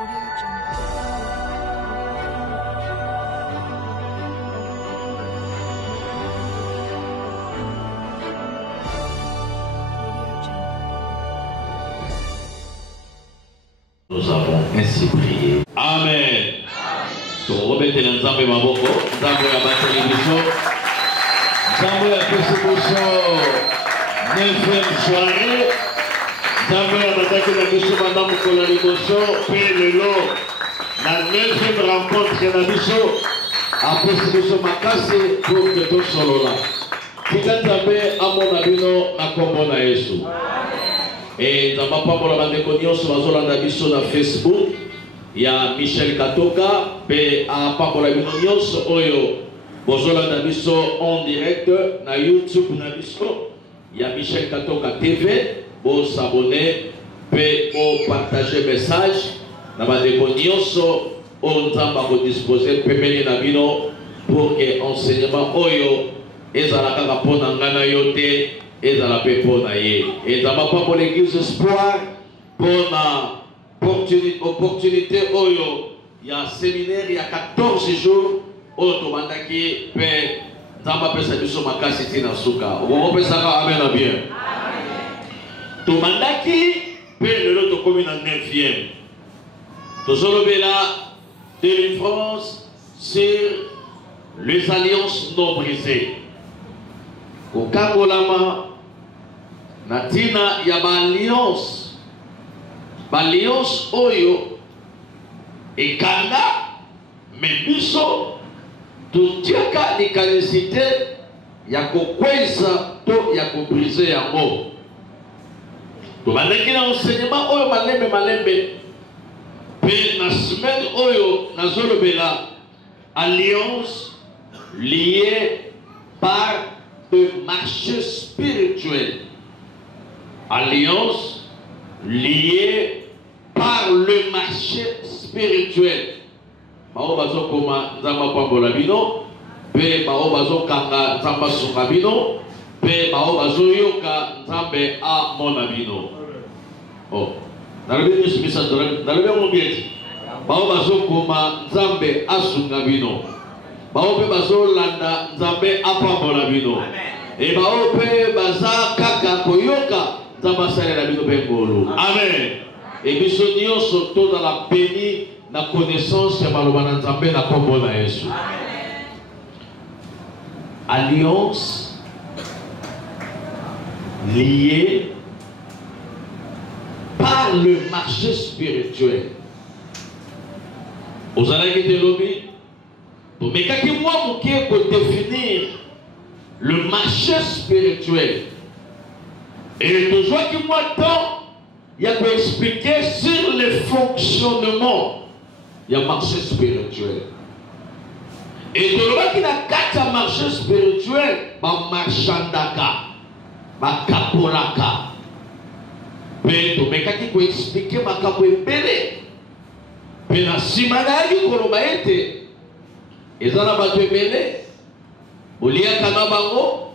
Nous avons ainsi prié. Amen. Remettez l'ensemble ma boko. Nzambe ya bateli biso. Nzambe ya pesi biso. 9e soirée. Nzambe ya bataki na biso banda mokolo liboso. Pe lelo. La 9e rencontre na biso. Apesi biso makasi pour que tosolola. Tika Nzambe amona bino na kombo na Yesu. Et dans ma parole, on a des sur Facebook. Il y a Michel Katoka, et à parole Oyo, en direct, na YouTube, il y a Michel Katoka TV, pour s'abonner, pour partager message. Dans ma on va disposer pour que enseignement Oyo, et à la Karapona Yote. Et dans la paix pour naïe. Et dans ma part pour l'église espoir, pour la opportunité, il y a un séminaire, il y a 14 jours, automatiquement, dans ma personne, sur ma casse, c'est dans Souka. On peut savoir, amen, bien. Tomandaki, le lot commune en 9e. Toujours là, délivrance sur les alliances non brisées. Au Kangolama, Natina, il y a l'alliance. L'alliance Oyo et Kanda, mais Biso, tout Tiaka, les capacités, il y a qu'au Kweza, il y a qu'au briser à mot. Tout le monde enseignement Oyo, Malembe. Puis la semaine Oyo, Nazolobela, alliance liée par le marché spirituel. Alliance liée par le marché spirituel. Mao bazo koma nzamba pambola bino, pe mao bazo kanga nzamba sunga bino, pe mao bazo yoka nzambe a mona bino. Oh, nalebe nismisa nalebe ngobieti. Mao bazo koma nzambe a sunga bino. Baope bazo landa nzambe apambola bino. Et baope baza kaka koyoka nzamba salela bino bengolo. Amen. Et biso nyonso to dans la béni na connaissance ya maloba na nzambe na kombo na Yesu. Alliance liée par le marché spirituel. Vous allez quitter l'objet. Mais quand moi, je peux définir le marché spirituel, et toujours que moi, il y a pour expliquer sur le fonctionnement du marché spirituel. Et tout le monde qui a quatre marché spirituel, ma marchandaka, ma kapolaka. Mais quand il peut expliquer ma kapolaka, mais la simana qui kolobaete. Ezana bato ebele boliaka na bango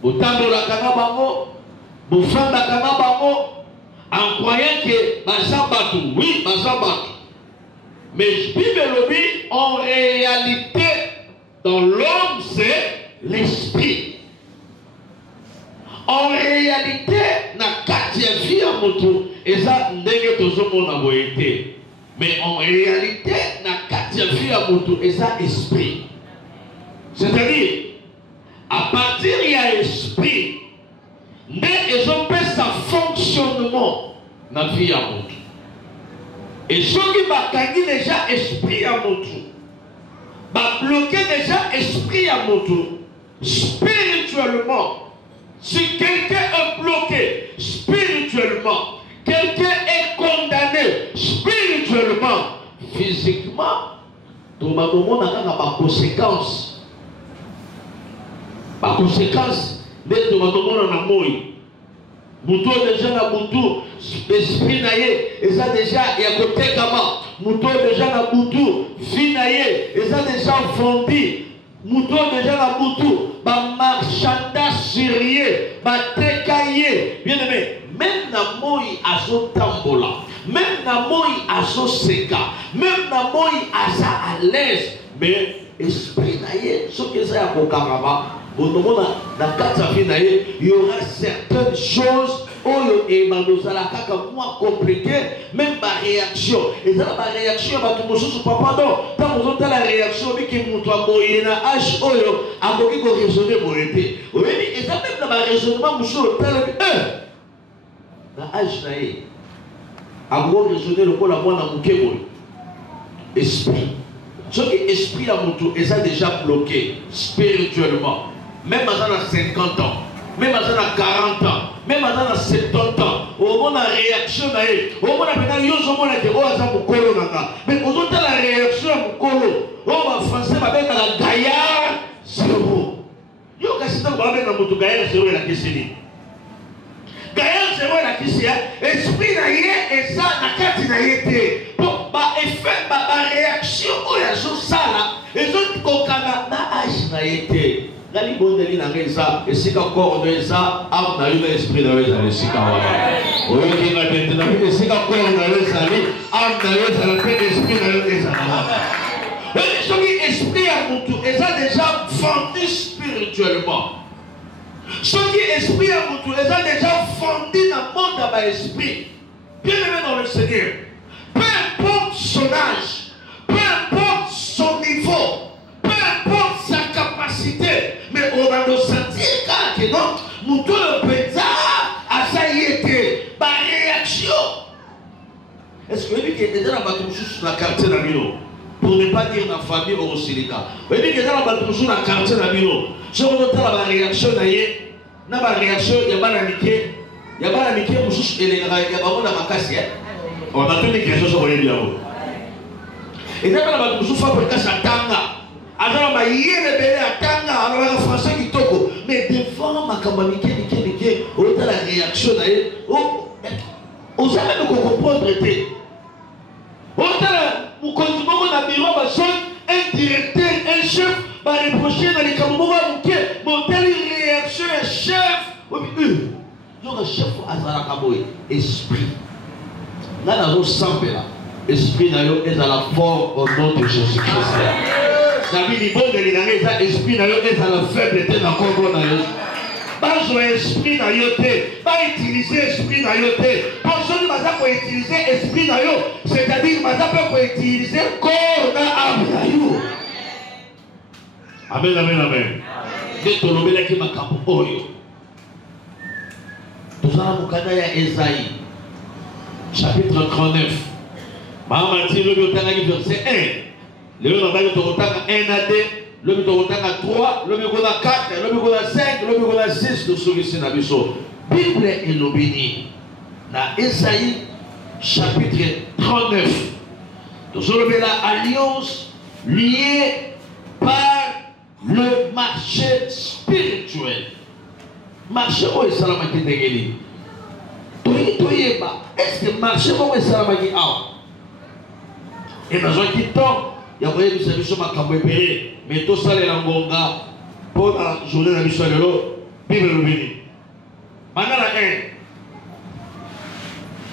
botambolaka na bango bofandaka na bango en croyant que baza bato, oui baza bato, mais Bible en réalité dans l'homme c'est l'esprit. En réalité na kati ya vie ya moto eza ndenge tozomona boyete. Mais en réalité, na katia vie à moto et ça esprit. C'est-à-dire, à partir il y a esprit, mais ils ont fait sa fonctionnement dans vie à moto. Et ceux qui ont déjà esprit à moto, bloqué déjà esprit à moto, spirituellement. Si quelqu'un est bloqué spirituellement, quelqu'un est condamné spirituellement, physiquement, tout le monde a des conséquences. Les conséquences, tout le monde a moui. Moutou déjà na moutou, esprit naïe, et ça déjà, il y a côté kama. Moutou déjà na moutou, vie naïe, et ça déjà fondi. Moutou déjà na moutou, ba marchanda sérieux, ba tekaye, bien aimé. Même na moi azotambola, même na na moi azo seka, même na moi aza à l'aise, mais esprit na ye soki eza ya kokangama botomona na kati ya vie na ye, il y aura certaines choses oyo emanozala kaka mwa compliqué, même ba réaction ezala ba réaction bato mosusu papa non tant ozotala réaction biki moto amoye na âge oyo akoki ko raisonner boye te oyebi eza même na ba raisonnement mosusu otala na âge na ye akoki raisonner lokola mwana moke boye esprit. Ce qui est esprit à moto est déjà bloqué spirituellement. Même à 50 ans, même à 40 ans, même à 70 ans, au moment de la réaction, au moment de la réaction, mais au moment de la réaction, on va français avec la gaillard zéro. Yo kasita ba avec la moto gaillard zéro la question. Gaillard zéro la question, esprit na yé et ça na kati na yé. Ba effet ba réaction oya zo sala ezo kokana na âge na yete ngali bondeli na ngeza esika corps de ça am na yo esprit na yo esika wana oyo kinga tete na esika corps na yo sali am na yo sala pe esprit na yo ezala mais ce qui esprit à mutu eza déjà fondé spirituellement ce qui esprit à mutu eza déjà fondé dans le monde ba esprit bien aimé dans le Seigneur. Peu importe son âge, peu importe son niveau, peu importe sa capacité, mais on va nous sentir que non, nous tous le pétard à ça y était, par réaction. Est-ce que vous voyez qu'il y a dans la quartier d'Amino, pour ne pas dire la famille au Silica, vous voyez qu'il y a dans la quartier d'Amino, si on entend la réaction, il y a une réaction, il y a pas d'amitié, il y a pas d'amitié, il y a pas d'amitié, on a tous les questions sur les biens. Et là, on a besoin de faire un tanga. Alors, on a yé à tanga, alors on a français qui toko. Mais devant ma camarade, on a la réaction. On a même comprendre. On a nous continuons à bureau, un directeur, un chef, va reprocher dans les camarades, mon telle réaction, un chef. Donc, un chef à Zarakaboy, esprit. Là, dans nos samples, l'esprit est à la forme au nom de Jésus-Christ. David dit bon de l'inané, l'esprit est à la faiblesse dans le corps. Pas l'esprit n'a pas utiliser l'esprit n'a pas celui qui peut utiliser l'esprit n'a c'est-à-dire qu'il peut utiliser le corps n'a. Amen, amen, amen. Dès que l'on veut qu'il m'a capé, tout ça, nous avons Esaïe. Chapitre 39. Maman dit le verset 1. Le verset 1 à 2, le verset 3, le verset 4, le verset 5, le verset 6 de celui-ci na biso. Bible est l'obéni. Dans Esaïe chapitre 39. Nous avons l'alliance liée par le marché spirituel. Marché où est Salamaki Negeli? Est-ce que le marché va être salamaki out? Et dans un petit temps, il y a des services mais tout ça, les langonga, pour la journée de la mission de l'eau, Bible le béni. Maintenant, la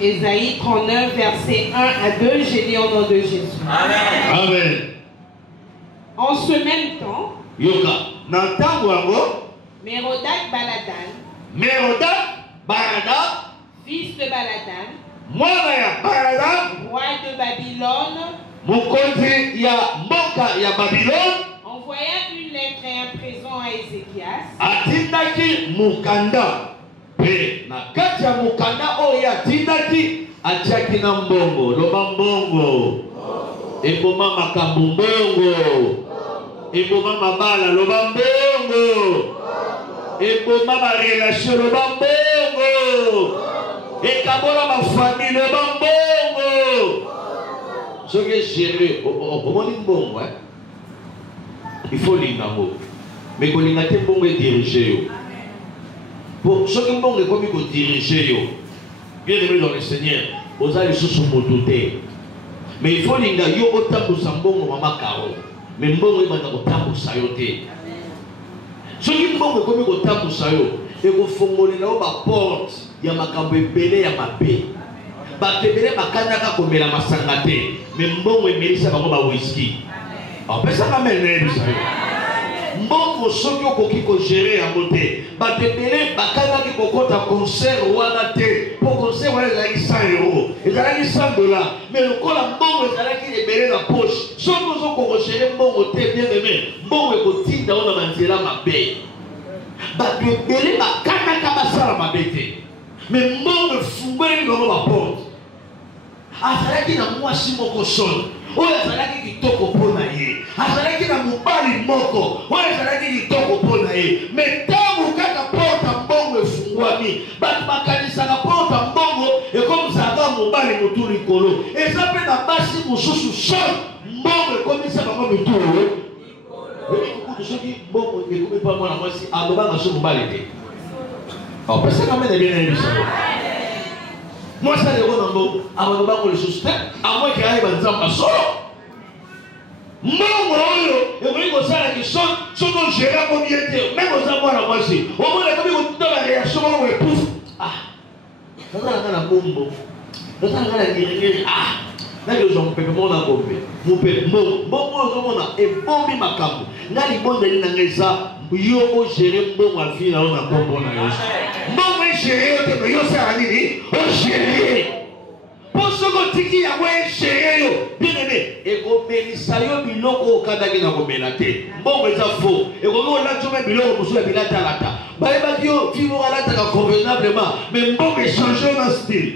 1. Ésaïe 39, verset 1 à 2, j'ai dit au nom de Jésus. Amen. Amen. En ce même temps, Yoga, Mérodach Baladan, fils de Baladan, roi de Babylone, envoya une lettre et un présent à Ézéchias. Atindaki mukanda pe na kati ya mukanda oyo atindaki atiaki na mbongo loba mbongo eboma makambo mbongo eboma mabala loba mbongo eboma barelation loba mbongo ekabola mafamille loba mbongo soki géré omoni mbongo il faut l'inamo. Mais quand il a été bon diriger, pour ceux qui ont commis pour diriger, bien aimé dans le Seigneur, vous allez sous mon douter. Mais il faut l'inga yo autant pour sambon maman caro. Mais bon il m'a autant pour sayoter. Ceux qui ont commis autant pour sayo, et vous formulez là bas porte, il y a ma cambe belé à ma paix. batebele bakandaka komela masanga te mais mbongo emelisa bango ba whisky apesaka mene bisa mbongo soki okoki kogere yango te batebele bakandaki kokota concert wana te po concert wana ezalaki 100 euros ezalaki 100 dollars mais lokola mbongo ezalaki ebele na poche soki ozokokogere mbongo te bien aimé mbongo ekotinda ona banzela mabe bato ebele bakandaka basala mabe te mais mbongo efungweli bango baporte azalaki na mwasi moko soni oyo azalaki kitoko mpo na ye azalaki na mobali moko oyo azalaki kitoko mpo na ye mais ntango kaka porta mbongo efungwami bato bakanisaka porta mbongo ekomizaka mobali motu likolo eza mpe na basi mosusu soni mbongo ekomisa bango mitulu kutu soki mbongo ekomi mpa mwana mwasi alobanga so mobali te opesaka mene bien nayebiso moi ça les renongo avant de le suspect à moins qu'il arrive à nzamba solo mbongo oyo ekoki kosala kiso soki ogéra ko bien te même oza mwana mwasi omona ekomi kotola réaction moko epufu nazalaka na bombo nazalaka na ngirigiri nali ozwa mopepe moko na bombe mopepe mbongo ozomona ebombi makambo nga libondeli na nga eza yo ogere mbongo afi na yo na kombo na yo mbongo egere yo te me yo osala nini ogere mpo soki otiki yango egere yo bien aimé ekomelisa yo biloko okandaki na komela te mbongo eza faux ekoki olati ome biloko mosusu ya bilatalata bayebaki yo fimoko alataka convenablement mais mbongo echange yo na style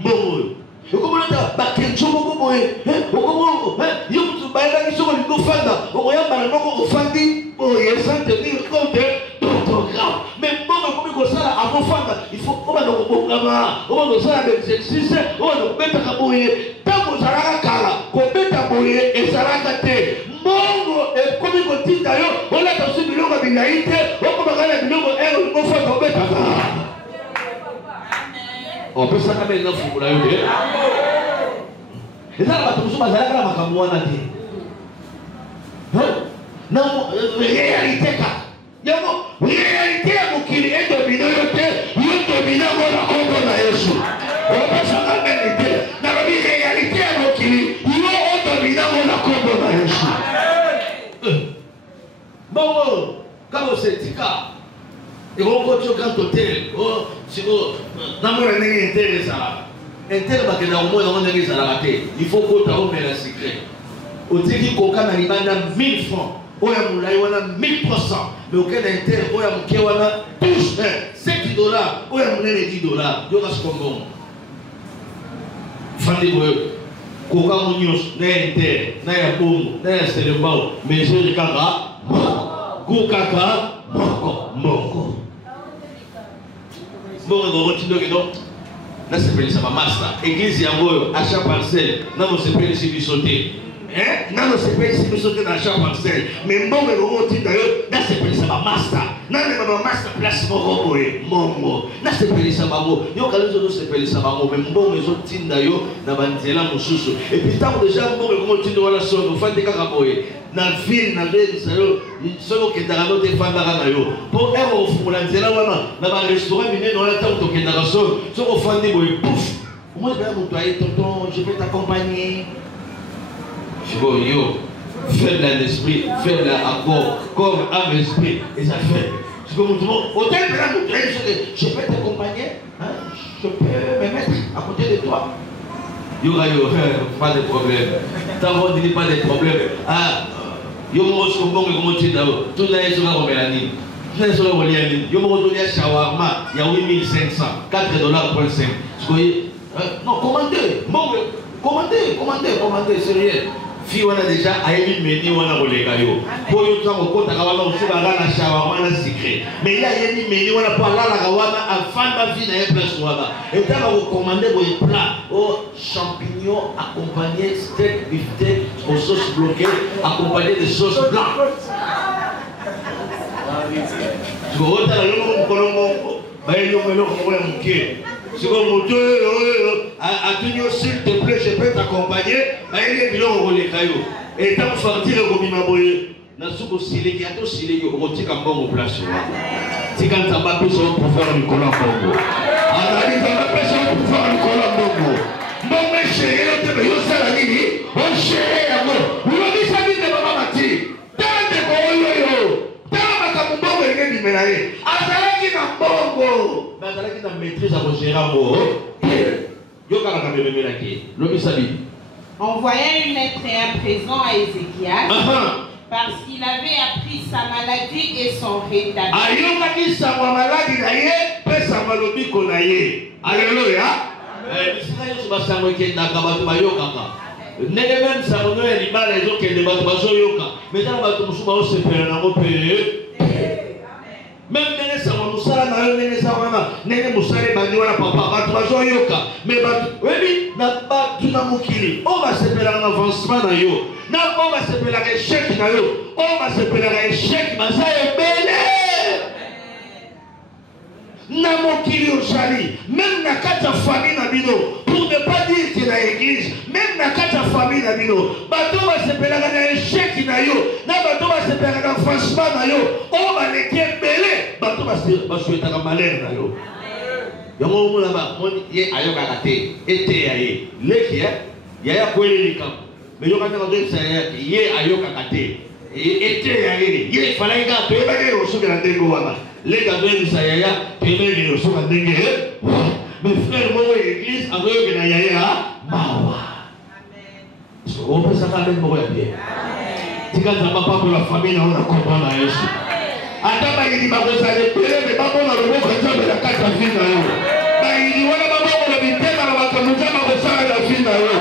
mbongo oyo okomolata bakenzo moko boye okomo yo mutu bayebaki soko lingo fanda okoyambala moko ofandi boye sans tenir compte d'orthographe mais mbongo ekomi kosala akofanda il faut obanda kobongama obanda kosala baexercice obanda kobetaka boye ntango ozalaka kala kobeta boye ezalaka te mbongo ekomi kotinda yo olata osi biloko bilai te okomaka na biloko olingo fanda obetaka opesaka mpe na fungula yo te eza na bato mosusu bazalaka na makambo wana te na réalité kaka yango réalité ya mokili edomino yo te yo domina ngo na kombo na yesu opesaka mene te nalobi réalité ya mokili yo odomina ngo na kombo na yesu bongo kaka osetika ekokoti okante hotel siko namona ndenge intere ezalaka intere bakenda komona yango ndenge ezalaka te il faut kota omela secret otiki koka na libanda 1000 francs oyo ya molai wana 1300 mais okenda intere oyo ya moke wana 5 dollars oyo ya monene 10 dollars yoka sikombongo fandi boyo koka mo nyonso na ya intere na ya bongo na ya selembao mesure kaka go kaka moko mbongo ngokotindoki no nasepelisa bamaster église yango oyo achat parcelle nanosepelisi biso te nanosepelisi biso te na achat parcelle mais mbongo ekokotinda yo nasepelisa bamaster namema bamaster place moko boye mbongo nasepelisa bango yokali ozosepelisa bango mais mbongo ezotinda yo na banzela mosusu epuis ntango deja mbongo ekokotinda wana soni ofandi kaka boye na ville na belisa yo soki okendaka no te efandaka na yo mpo ere ofungula nzela wana na barestaurant minene wana ntango tokendaka soni soki ofandi boye pouf omoi baya moto aye tonton je peux t'accompagner sikoyo yo faible en esprit faible à corps comme âme esprit eza faible sikoyo moto mo otempela moto aye soki je peux t'accompagner je peux me mettre à côté de toi yoka yo pas de problème ntango ondili pas de problème yo moko siko mbongo ekomotinda yo tuna ye soka komela nini tuna ye soka kolia nini yo moko tolia shawarma ya 8500 $4.5 sikoye non commandez mbongo commandez sérieux fi wana déjà ayebi meni wana koleka yo po yo ntango okotaka wana osukaka na shawarma na secret mais ye ayebi meni wana po alalaka wana afanda vi na ye place wana etaka kocommande boye plat o champignon accompagné steak beefsteak aux sauces bloquées accompagné de sauce blanche otala yo moko mokolo moko bayeli yo eloko moko ya moke sikoyo moto oyo atuni yo s'il te plaît je peux t'accompagner bayeli biloko koleka yo etango fartire ekomima boye nasuku osileki ata osileki okotika mbongo place wana tika nzambe apesa yo pouvoir likolo ya mbongo azali nzambe apesa yo pouvoir likolo ya mbongo église à gérer un mot. Envoyant une lettre et un présent à Ézéchias, parce qu'il avait appris sa maladie et son rétablissement. Alléluia. Même nene sama musala na yo nene sama nene musale banyola papa batu bazoyoka mais batu webi na batu na mukili on va se faire un avancement na yo na on va se faire un échec na yo on va se faire un échec maza ebele na mukili osali même na kata famille na bino pour ne pas dire que la église même na kata famille na bino bato va se faire un échec na yo na bato va se faire un avancement na yo on va les kembele bato va souhaiter un malheur na yo yango mona ba moni ye ayoka kate ete yaye leki ya kweli likam mais yo kana ndo saya ye ayoka kate ete yaye ye fala inga to eba ke osubira ndengo wana leka ndo saya pemeli osubira ndenge mes frères mon église ayoka na yaye mawa so on peut s'attendre pour bien tika zamba pa pour la famille na on comprendre Yesu ataba ili makosa le pele babo na robo kanza la kata vina yo ba ili wana babo na bitema na bakamuza makosa la vina yo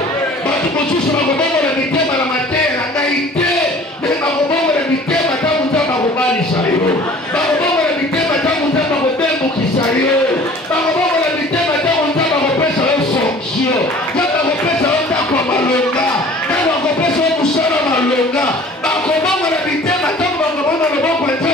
batu kususu na babo na bitema na matera ngaite na babo na bitema tamu tama kubali sayo babo na bitema tamu tama kubembu kisayo babo na bitema tamu tama kupesa yo fonction kama kupesa yo kwa malonga kama kupesa yo musara malonga babo na bitema tamu babo na robo kanza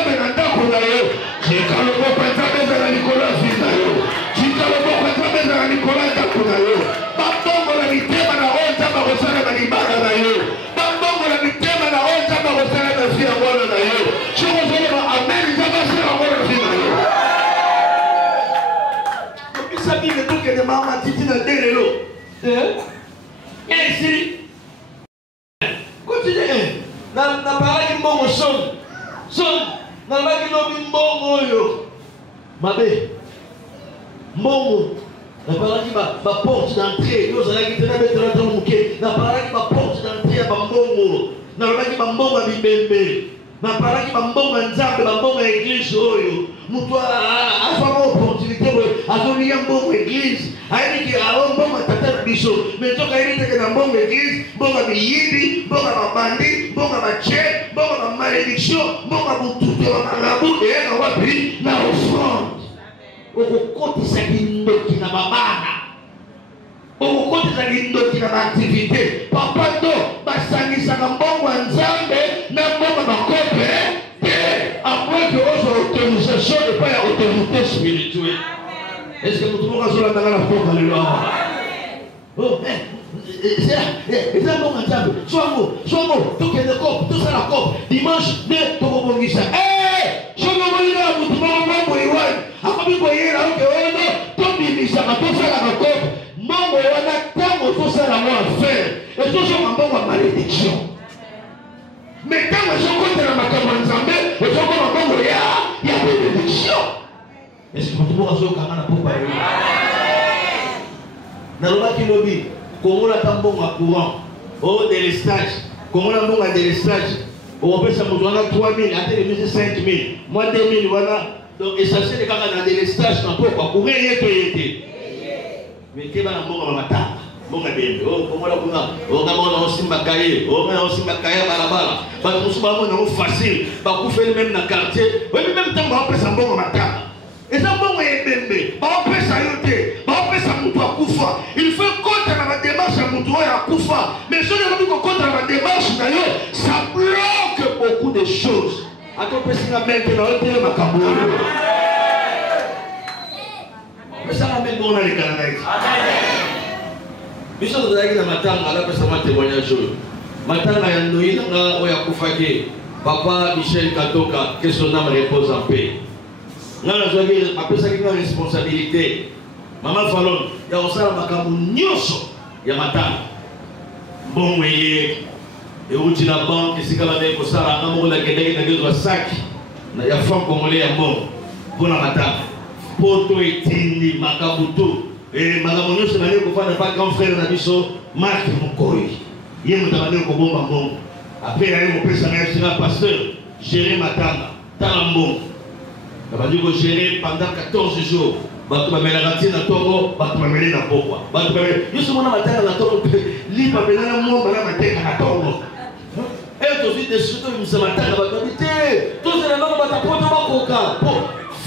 Mabe, mbongo, na paraki ba porte d'entrée, nous allons quitter la mettre dans le bouquet, na paraki ba porte d'entrée ba mbongo, na paraki ba mbongo bibembe, na paraki ba mbongo nzambe ba mbongo église oyo, muto afama opportunité bo, azoni ya mbongo église, ayiki awo mbongo tata biso, mais toka yini teke na mbongo église, mbongo biyibi, mbongo babandi, mbongo bache, mbongo malédiction, mbongo bututu ba marabu, et na wapi na offrande. Okokotisa kindoki na babana okokotisa kindoki na activité papa to basangisaka mbongo ya nzambe na mbongo bakope te après que ozo autorisation de pas ya autorité spirituelle. Est-ce que mutu moko azolandanga na foka lelo awa oh eza mbongo ya nzambe swango tokende kope tosala kope dimanche nde tokobongisa soki omonina mutu moko mbongo iwani akomi koyela oke oyo tobimisaka tosalaka kope mbongo wana ntango tosala mo affaire ezosoka mbongo ya malédiction mais ntango ezokotela makambo ya nzambe ezokoma mbongo ya bénédiction. Est-ce que mutu moko azokanga na popa yo nalobaki lobi kongola ta mbongo ya courant oyo délestage kongola mbongo ya délestage okopesa moto wana 3000 atelemisi 5000 mwa 2000 wana donc essentiel kaka na délestage na pokwa courant yeto yete mais keba na mbongo matanga mbongo bembe kongola kuna okama na osimba kaye okama osimba kaye balabala bato musuba mo na facile bakufeli même na quartier oui même temps bapesa mbongo matanga eza mbongo yebembe bapesa yo te bapesa mutu akufa il faut kota na badémarche ya mutu oyo akufa mais soki okomi kokota na badémarche na yo ça bloque beaucoup de choses atopesinga maintenant oyo makambo oyo pesanga mpe mbongo nalekana na eti biso tozalaki na matanga alapesama témoignage oyo matanga ya ndoi nanga oyo akufaki papa Michel Katoka que son âme repose en paix. Nga nazwaki apesaki nga responsabilité mama Falon ya kosala makambo nyonso ya matanga mbongo ye euti na banque esika bandeki kosala nga moko nakendeki nakezwa saki ya franc congolais ya mbongo mpona matanga poto etindi makabutu et magamono se mane ko fana pas grand frère na biso Marc Mokoyi yé mutamane ko bomba mbongo après il mon père ça sera pasteur gérer matanga talambo abandi ko gérer pendant 14 jours batu bamela katina tongo batu bamela na pokwa batu bamela yusu mona matanga na tongo li bamela na mo bana mateka na tongo et to vite surtout nous ce matin na batu bité tous les gens batapoto bakoka po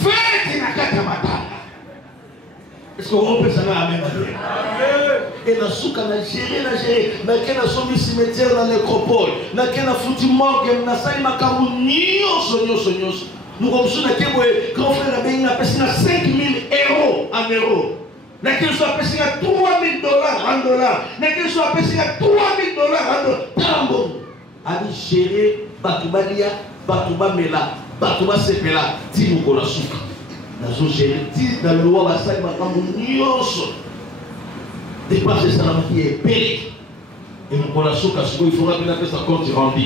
fête na kata matanga. Est-ce qu'on peut savoir amen? Et na souka na gérer na kena somi cimetière dans l'écropole na kena fouti morgue na sai makambu nyonso. Nous comme ça que grand frère a bien appelé 5 000 euros en euros. Na que soit appelé 3 000 dollars en dollars. Na que soit appelé 3 000 dollars en dollars. Tambo a gérer batubalia batubamela batuba sepela ti mukola souka. Nazo gérer ti dans le roi basai makambu nyonso. Dépasser ça la qui est péré. Et mukola souka il faudra bien appeler ça compte rendu.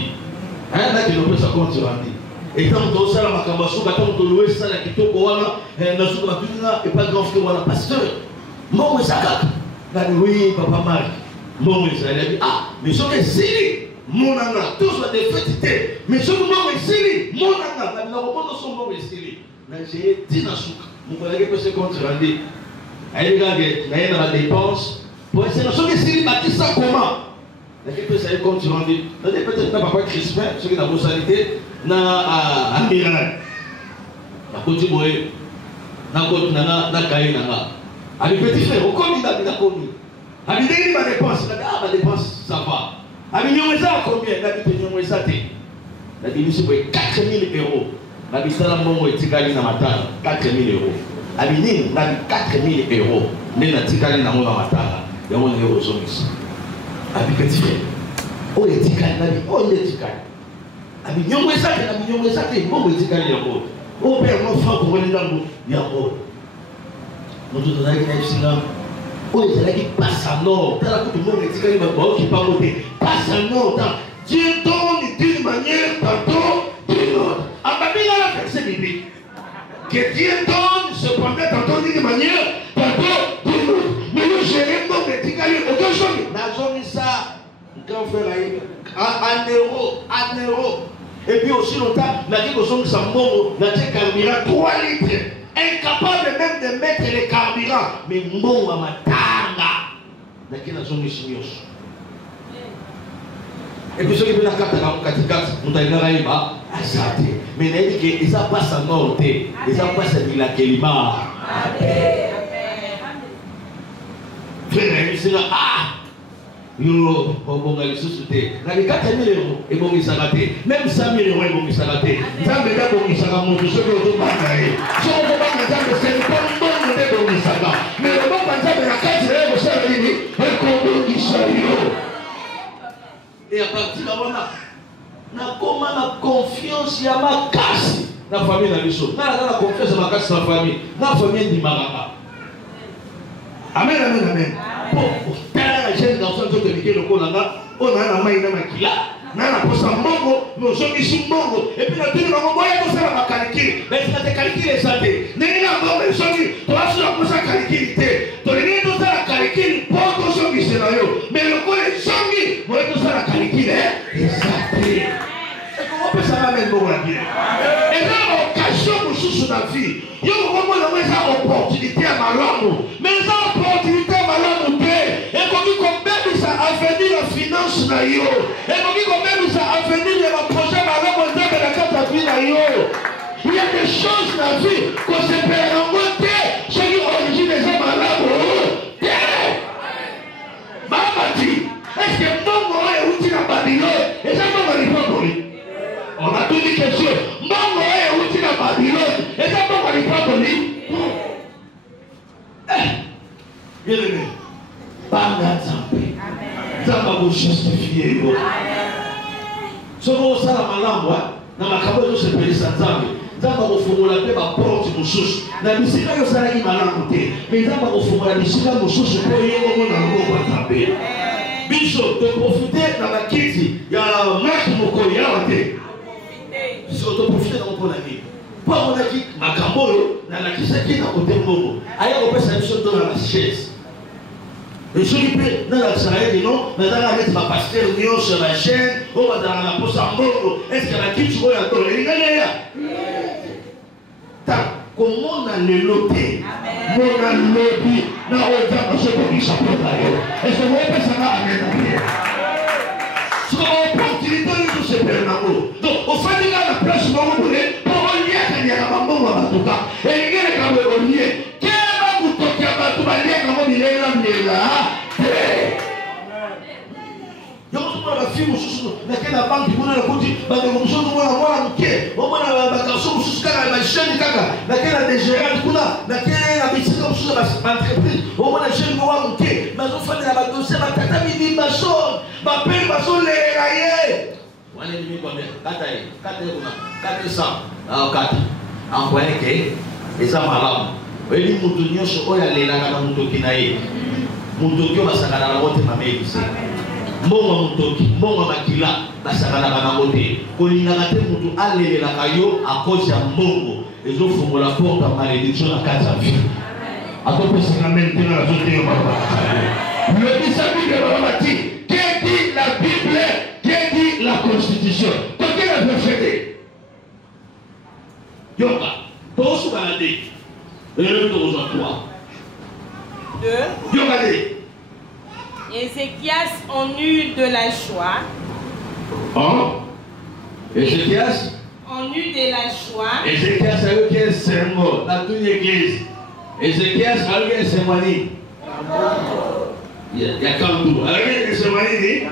Hein là qui nous fait ça compte rendu. Et tant que ça, la macabasou, tant que l'oué, ça, la kitoko, voilà, n'a souka batuna, et pas grand frère, voilà, pasteur. Mon Zaka, la oui, papa Marc. Mon Zaka, il a dit, ah, mais ce que c'est, mon anga, tous la défaite, mais ce que mon c'est, mon anga, la roman son mon c'est, j'ai dit na souka, mon collègue peut se compte rendu. Elle est dans la dépense, pour essayer de ce que c'est, bâti ça comment? La question c'est comme tu l'as dit. Peut-être pas papa Crispin, ceux qui ont la personnalité, na amiral. Na côté boy, na côté na cahier na. Avec petit frère, on connaît la connu. Avec des ma dépense, ma dépense ça va. Avec nous ça combien? La vie nous ça té. La vie c'est pour 4 000 euros. La vie ça la mongo etikali na matala 4 000 euros. Avec nous la vie 4 000 euros. Mais na tikali na mongo matala. Ya mongo euros zomis. Avec petit frère, on est ticali, on est ticali. Avec nous, on est ticali, on est ticali, on est ticali, on perd mon frère pour venir dans le monde. Nous tous, on a dit qu'il passe à nord. Dans la coupe du monde, on est ticali, on qui parle passe à nord. Dieu donne d'une manière, tantôt d'une autre. À ma vie, la verset biblique. Que Dieu donne cependant tantôt d'une manière, tantôt d'une autre. Mais nous gérons donc les ticali, aucun chose. Ça, grand frère, en euros. Et puis aussi longtemps, on a dit que son sambo, on a dit carburant 3 litres. Incapable même de mettre les carburants. Mais mon à ma tanga. On a dit que son chimios. Et puis ceux qui veulent la carte à 44, on a dit que ça mais on a dit que ça passe en nord, et ça passe à la Kelima. Frère, il sera yo, bon, elle suscité. La 4 000 euros, et bon, il s'est raté. Même 5 000 euros, il s'est raté. Ça me dit qu'il s'est raté. Ce que vous avez si on va pas c'est pas bon de bon Saga. Mais le bon pensable de la 4 000 euros, c'est la limite. Et comment il s'est et à partir de là, on a la confiance, il y a ma casse. La famille n'a pas de la confiance à ma casse dans la famille. La famille dit Maraka. Amen, amen, amen. Pour tel jeune garçon qui a été le Konanga, on a la main dans la kila, on a la poche en mongo, nous sommes ici mongo, et puis la télé va m'envoyer pour ça la calcul. Mais si la calcul est santé, n'est pas bon, mais sommes toi sur la poche à calculité. Tu n'es pas dans la calcul, pour ton sommes scénario. Mais le coup est sommi, moi tout ça la calcul est santé. Et comment peut ça m'amener bon la vie? Et là, occasion pour sous la vie. Il y a vraiment une opportunité à ma langue. Mais ça opportunité à ma langue. Et comme même ça a venu la finance na yo. Et comme même ça a venu le projet malheureux de la carte à vie na yo. Il y a des choses dans la vie qu'on se peut remonter. Ceux qui ont origine des hommes malheureux. Maman dit, est-ce que mon est outil dans Babylone? Et ça m'a dit pas pour lui. On a tout dit quelque chose. Mon est outil dans Babylone. Et ça m'a dit pas pour lui. Bien aimé. Banga Nzambe. Nzambe va vous justifier. Ce qu'on sait la malambo, na makambo yo sepelisa Nzambe. Nzambe va kufungola pe ba porte mususu. Na bisika yo sala ki malambo te. Mais Nzambe va kufungola bisika mususu po yengo mona ngo kwa Nzambe. Bishop de profiter na bakiti ya Marc Mokoyi ya te. Si on te profite dans mon ami. Pour on a dit, ma cambo, n'a la qui s'est dit à côté de moi. Ailleurs, on peut s'amuser dans la chaise. Et je lui dis, dans la salle, non, mais dans la lettre, ma pasteur, union sur la chaîne, on va dans la poste en mot. Est-ce qu'elle a qui tu vois à toi? Il y a comment on a le loté? On a le lobby. Non, on a ce qu'on dit, ça peut pas. Est-ce que vous avez ça à amener? Ce qu'on a opportunité de se faire un mot. Donc, au fin de la place, on va vous dire, pour un lien, il y a un moment en tout cas. Et il y a un lien. Quel est le mot qui a tout le lien comme il est là? La fille, la banque, la côté, la commission de moi, la garçon, la chaîne, la dégérante, la médecine, l'entreprise, la chaîne, mais on fait la dossier, ma tata, midi, ma soeur, ma père, ma soeur, les raillés. On est mis combien? 400. Ah, 4. En point, et ça m'a là. Et les moutons, on a les lagas dans le Kinaï. Moutons, va s'arrêter à la montée, ma mère, ici. Mbongo mutoki, mbongo makila, basakana banamote. Kolingaka te mutu alelelaka yo à cause ya mbongo. Ezofungola porte ya malédiction na kati ya vie. Atopesaka maintenant na zote yo baba. Le disciple de Baba dit, qu'est dit la Bible, qu'est dit la Constitution. Donc quel est le verset? Yoka, pour se balader. Et le tour aux toi. 2. Yoka dit. Ézéchias en eut de la joie. Oh. Ézéchias en eut de la joie. Ézéchias a eu quel symbole dans toute l'église. Ézéchias a eu quel symbole. Il y a quand tout. A eu quel symbole.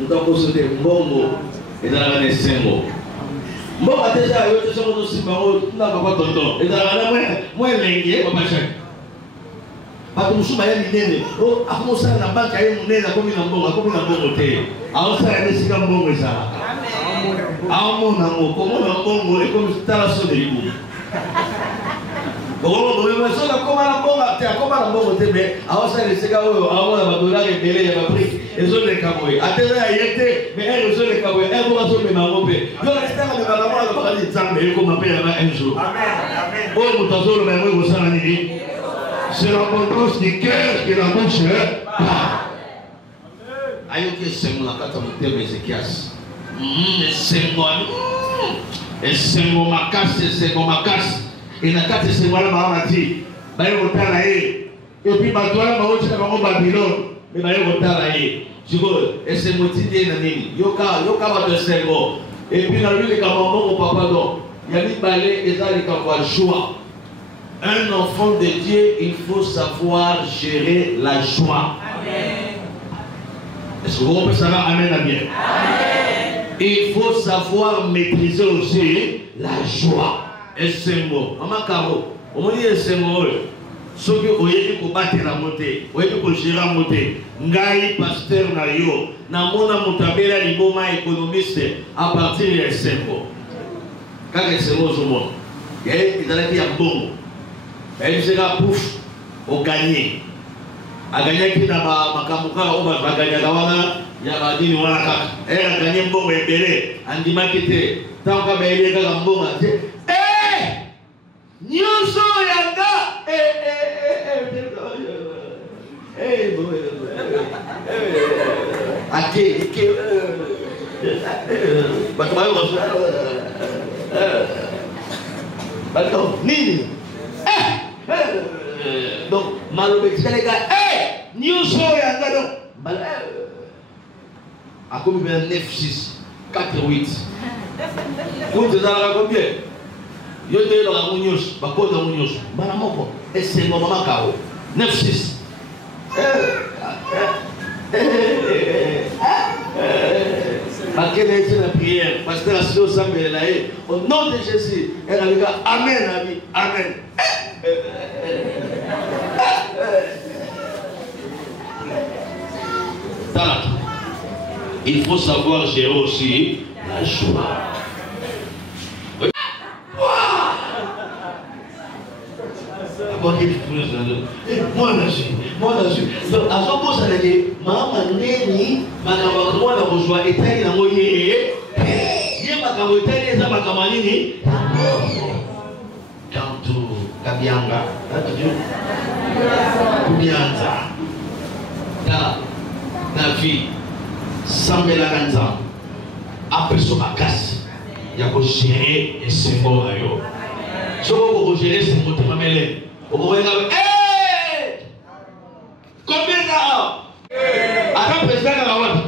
Nous avons posé Mbongo et dans la symbole. Mbongo a déjà eu des symbole aussi. Nous n'avons pas tonton. Et dans la moi l'enguier, papa chèque. Bato musu ba yeli nene o akomosa na banka ye munene akomi na mbongo te aosa ya nesika mbongo ezala aomona ngo komona mbongo ekomi tala so de libu soka koma na mbongo te akoma na mbongo te me aosa ya nesika oyo aomona badolari ebele ya babrike ezoleka boye ateza ya ye te me ere ezoleka boye ere moko azomema yango mpe yo nasitaka mema na mwana bakali nzambe ekoma mpe yanga un jour oyo moto azoloba yango ekosala nini. C'est l'abondance du cœur que la bouche parle. Ayoke sengo na kata mutema Ezekias. Sengo makasi. Et na kata sengo la mama dit, bayo kotala ye. Et puis batwala baochi na bango Babylone, mais bayo kotala ye. Siko esengo tindi na nini? Yoka bato sengo. Et puis na lui le kamambo papa do. Yali balé ezali kwa joie. Un enfant de Dieu, il faut savoir gérer la joie. Amen. Est-ce que vous comprenez ça? Amen, amen. Il faut savoir maîtriser aussi la joie. Et c'est mot. Maman Caro, on me dit c'est mot. Ce que vous avez dit battre la montée, vous avez dit gérer la montée. Ngai pasteur na yo, na mona mutabela liboma économiste à partir de ces mots. Quand c'est mot au monde, il y a qui a bon. Elle sera pouf au gagné. A gagné qui n'a pas Makamuka, on va gagner Gawana, Yabadini Wanaka. Elle a gagné un bon bébé, Andima Kité. Tant qu'à elle est un bon matin. Eh! Nyuso Yanga! Ake, Nini? Donc, malheureusement, les gars, nous sommes en train à combien 9, 6, 4, 8. Vous êtes dans la combien? Yo te dans la Mounios, Bako dans Mounios, Banamoko, et c'est mon maman Kao, 9, 6. Quelle est la prière? Parce que la Seigneur semble là. Au nom de Jésus, elle a dit Amen, ami, Amen. Il faut savoir gérer aussi la joie. Moi, je suis. Donc, à ce moment, ça veut dire, maman, neni, maman, moi, la joie, et elle, il a moyen. makambo etali eza makambo nini kantu kabianga kubianza na vie sambelaka nzambe apeso makasi ya kogere esengo na yo soko okogere esengo te mamele okokoyenga combien d'argent aka président na wapi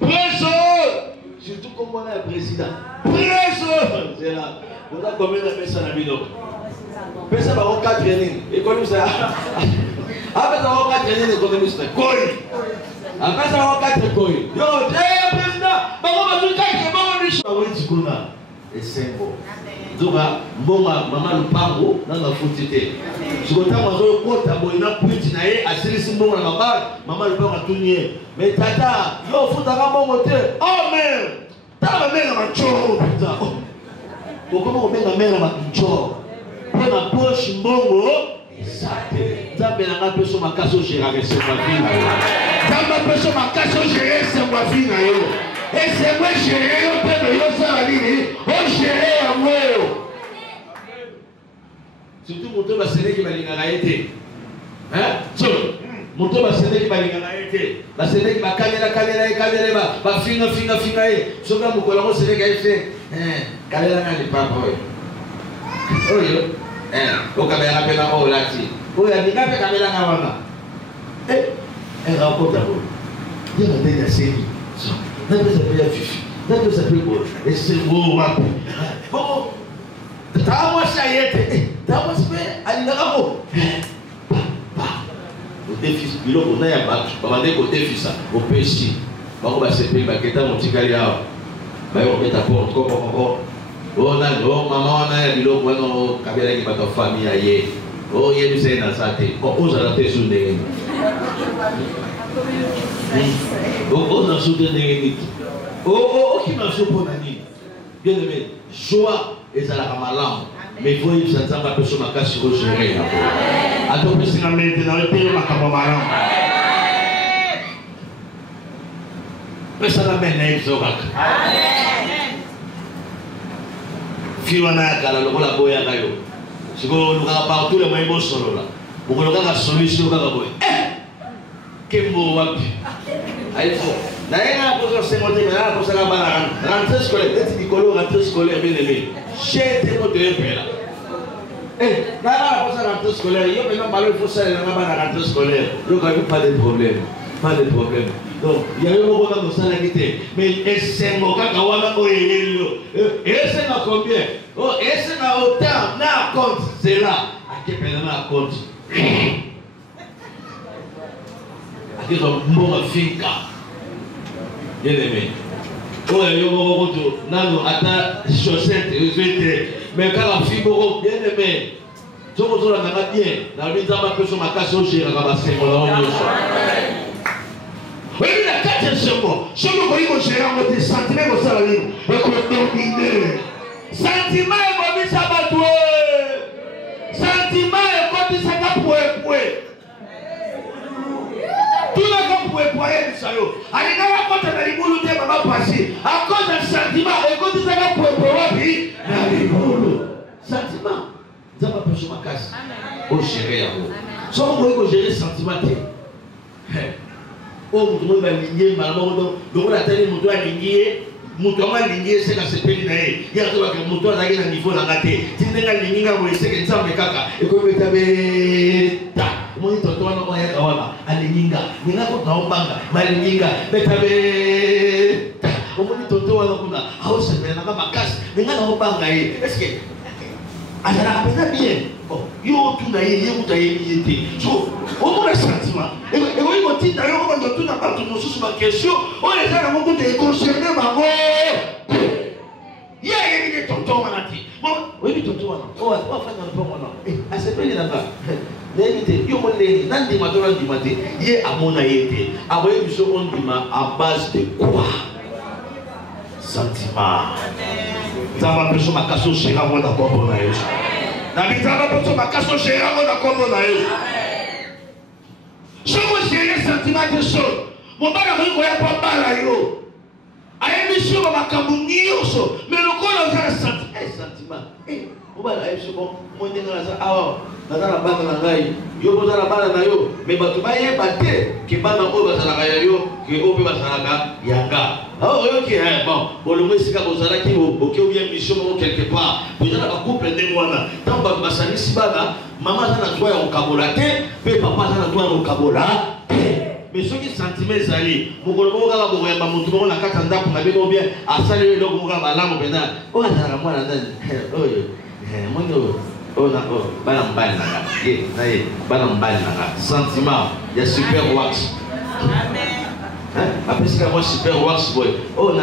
preso surtout comme on a un président preso c'est là on a combien de personnes à bino pesa ba 4 nini économiste apesa ba 4 nini économiste koi apesa ba 4 koi yo président ba ba tu 4 ba ni ba wenti kuna esengo zoka mbonga mama lupango na futi te sikotama zo kota boina puiti na ye asilisi mbongo na mama lupango atunie mais tata yo futa ka mbongo te oh mais tala menga machoro puta kokoma kobenga menga machoro pona poche mbongo esate nzambe nanga peso makasi ogéraka esengo vina nzambe peso makasi ogéré esengo vina yo esengo egéré yo mpe no yosala nini ogéré yango surtout moto baseneki balingaka ye te moto baseneki balingaka ye te baseneki bakanela bafinga ye soki ya mokolo yango seneki ye fe kalelanga lipapa oyo okabelaka mpe nako olati oyo alinga mpe kabelanga wana rakota oyo yaka te yaseni napesa mpe ya fifi napesa mpe boyo esengo wapi bongo taa mwasi aye te taa mwasi mpe alingaka ko odefisa biloko na ya bato babande kodefisa opesi bango basepeli baketa motikali awa bayo kobeta porte kokokoko mama wana ya biloko wana kabelaki bato famille ya ye oyebisa ye naza te ozala te esu ndenge nini oza su te ndenge nini okima so mpona nini bien aimé joie ezalaka malamu mais il faut yebisa nzambe apeso makasi ogere yango atopesinga maintenant epeyo makambo malamu pesana mene yebiso kaka fi wana ya kala lokola boyaka yo sikoyo olukaka partout le moyen bosolola okolokaka solution kaka boye kembo wapi aifo naye nga posa sengo te mena posaka bana rentrée scolaire eti likolo rentrée scolaire bien aimé jete moto yepela nanga posa rentrée scolaire yo mena mbalo ifo salelanga bana rentrée scolaire yokabi pas de problème donc yayo moko nano osalaki te mais esengo kaka wana oyo eleli yo esenga combien esenga autant na compte c'est là akepena na compte akezo mbonga finka bien aimé oyo yo moko kutu nano ata chaussette ezwi te mais kaka fiboko bien aimé sokozolanganga bien nalobi nzambe apeso makasi ogéraka basengo na o nyonso oui, la carte de secours. Je me connais mon gérant, des sentiments comme ça, et qu'on domine. Sentiment et comme ça va tout. Sentiment et comme ça va pouer. Tout le monde pouet du salaud. Allez, dans la porte de l'imoulou, tu vas passer. À cause d'un sentiment et comme ça va pouet, dans l'imoulou. Sentiment. Ça va passer ma casse. Au gérer. Si on veut gérer sentiment, oh mutu mwe balingie malamu donc la télé mutu alingie mutu amalingie seka sepeli na ye yato baka mutu azaki na niveau na ngate tindenga linginga mo seka nzambe kaka ekobeta beta moni toto wana kwa yaka wana alinginga ninga ko taombanga malinginga beta beta moni toto wana kuna hausa na kama makasi ninga na ombanga ye est-ce que azara apena bien yo tuna ye mutaye te so on a sentiment et oui on dit d'ailleurs on doit tout n'importe quoi sur ma question on les a vraiment de concerner maman il y a des tonton manati bon oui tonton wana on va faire un peu wana à ce pays là bas l'éviter yo mon les nandi matora di maté ye amona yete aboye biso on dima à base de quoi sentiment ça va besoin ma casso chez la moi d'accord pour na yesu na bitaba poto makaso gérant na kombo na yo somo gérer sentiment de choses mon bana ko ya pa bala yo Ayemisho ba makambo nyonso mais lokola ozala sentiment obala ayemisho bon mondenga naza awa nazala bana na ngai yo bozala bana na yo mais bato bayeba te ke bana oyo bazalaka ya yo ke oyo mpe bazalaka yanga oyoki bon bolongo esika bozalaki oke obia mission moko quelque part bozala bacouple ndenge wana ntango bato basalisi bana mama aza na droit ya kokabola te mpe papa aza na droit ya kokabola te. Mais ce qui sentiment ezali mokolo moko kaka bokoyamba motu moko na kati ya ndako na bino bien asaleli eloko moko ya malamu mpena oyo azalaka mwana nani oyo moni oyo bana mobali nanga ye na ye bana mobali nanga sentiment ya super wax apesika mwa super wax boy oyo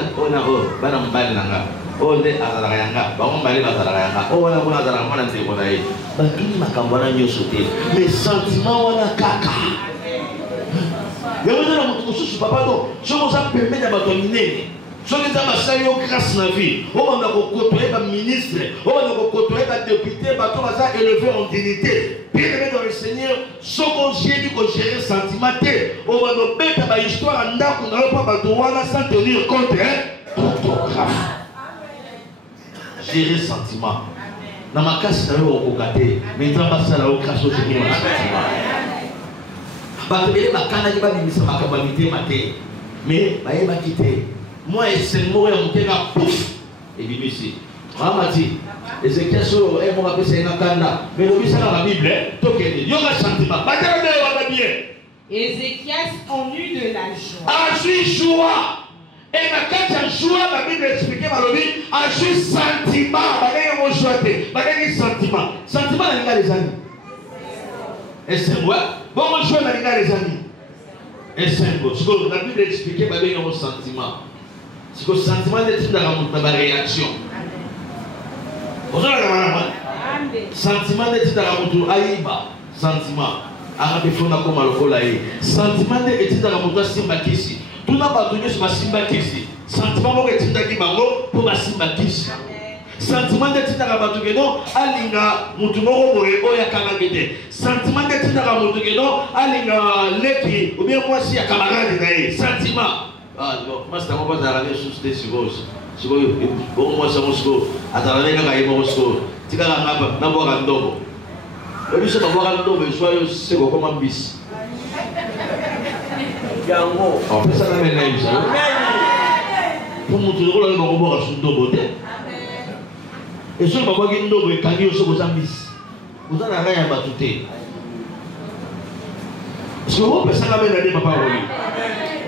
bana mobali nanga oyo nde azalaka yanga bango mobali bazalaka yanga oyo wana mona azalaka mwana ndeko na ye bakini makambo wana nyonso te mais sentiment wana kaka yango eza na moto mosusu papa no soki oza pembeni ya bato ya minene soki eza basali yo grâce na vie obanda kokotoye baministre obanda kokotoye badepute bato baza élevé en dignité bien-aimé dans le Seigneur soki oyebi kogérer sentiment te obanda obeta bahistoire ya ndako na yo mpa bato wana sans tenir compte d'orthographe. Gérer sentiment na makasi na yo okoka te mais nzambe asala yo grâce ogérer na sentiment. Bato bele bakandaki babimisa makambo ya mitema te mais bayebaki te mwa esene moko ya motenga pouf ebimisi mamati Ezekiel oyo moko apesa ye na kanda mais lobisaka na bible tokende yoka sentiment batala nde wana bien. Ézéchias en eut de la joie. Azwi joie et na kati ya joie la bible expliqué balobi azwi sentiment badengi mo joie te badengi sentiment sentiment na linga les amis esengwa bon joie na linga les amis esengwa siko la bible expliqué badengi mo sentiment siko sentiment ndetindaka moto na baréaction ozolaka malama sentiment ndetindaka moto ayiba sentiment akabefona koma lokola ye sentiment nde etindaka moto asimba kisi tuna bato nyonso basimba kisi sentiment moko etindaki bango mpo basimba kisi sentiment nde etindaka bato keno alinga motu moko boye oyo akangaki te sentiment nde etindaka moto keno alinga leki obien mwasi ya kamarade na ye sentiment masita moko azalaka ne susu te sikoyo bongo mwasi yango sikoyo azalaka ne kaka ye moko sikoyo tikaka nabwaka ndobo ebiso babwaka ndobo eswa yo seko koma mbisi yango opesaka mena yebisa po motu lokola yo bakoboka su ndobo te esoki babwaki ndobo ekangi yo soko oza mbisi oza na ngai ya bato te siko opesaka mena nde papa oyi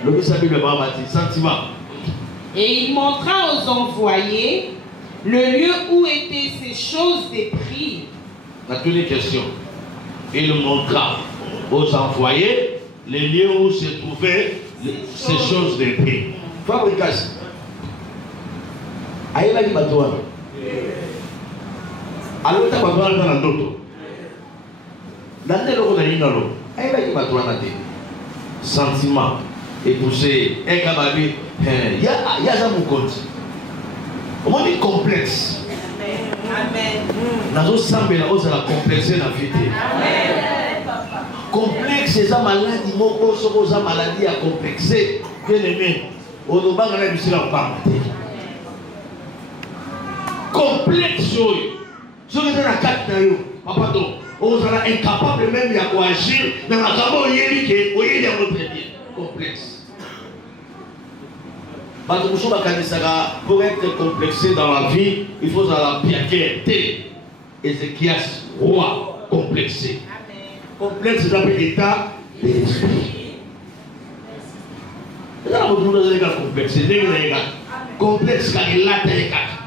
lobisa bible mamati sentiment. Et il montra aux envoyés le lieu où étaient ces choses des prix. On a une question. Il montra aux envoyés les lieux où se trouvaient ces choses de prix. Fabrication. Aïe la batouane. Alors tu as batouane dans la doto. Dans le lot de l'inalo. Aïe la batouane de sentiment et poussé. Et comme a dit, il y a ça mon compte. Comment est complexe. Amen. Nazo sambela ozala complexe na vie te. Complexe eza maladie moko soko oza maladie ya complexe bien aimé olobanga na bisila kobanga te. Complexe oyo soki eza na kati na yo papa to ozala incapable même ya koagir na makambo oyebi ke oyebi yango très bien. Complexe. Bato mosusu bakanisaka pour être complexé dans la vie il faut la piété. Ézéchias roi complexé. Complexe eza mpe état d'esprit. ezala motu moto azaleka complexe ndenge na ye kaka complexe kaka elata ye kaka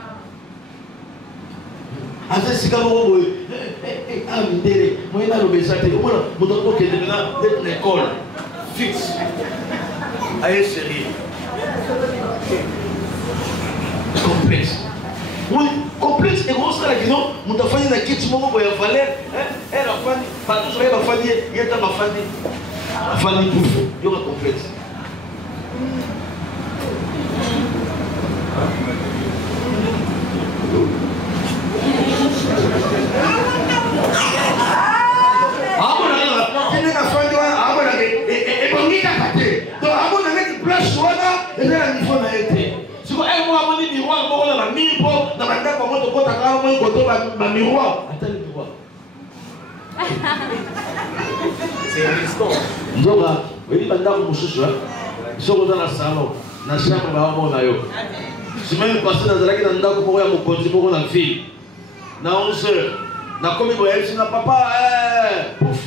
aza esika moko boye mindele moyena alobesa te omona moto okokende na ndeti na ekole fixe aye sérieux complexe. Oui, complexe et gros sera qui non, mon enfant na kiti moko boya valeur, elle a fani, pas tout ça va fani, il y a ma fani. Fani tout, il y a complexe. Ah bon là, c'est na fani ah bon là et bonita kate. Donc ah bon là place voilà et là il faut na été. ma miroir. Attends le miroir. C'est un instant. Nzoka, oui, bandako mususu, soko dans la salon, na chambre ba mona yo. Semaine passée dans la na ndako pour ya mokonzi moko na fille. Na 11h, na komi boye na papa pouf.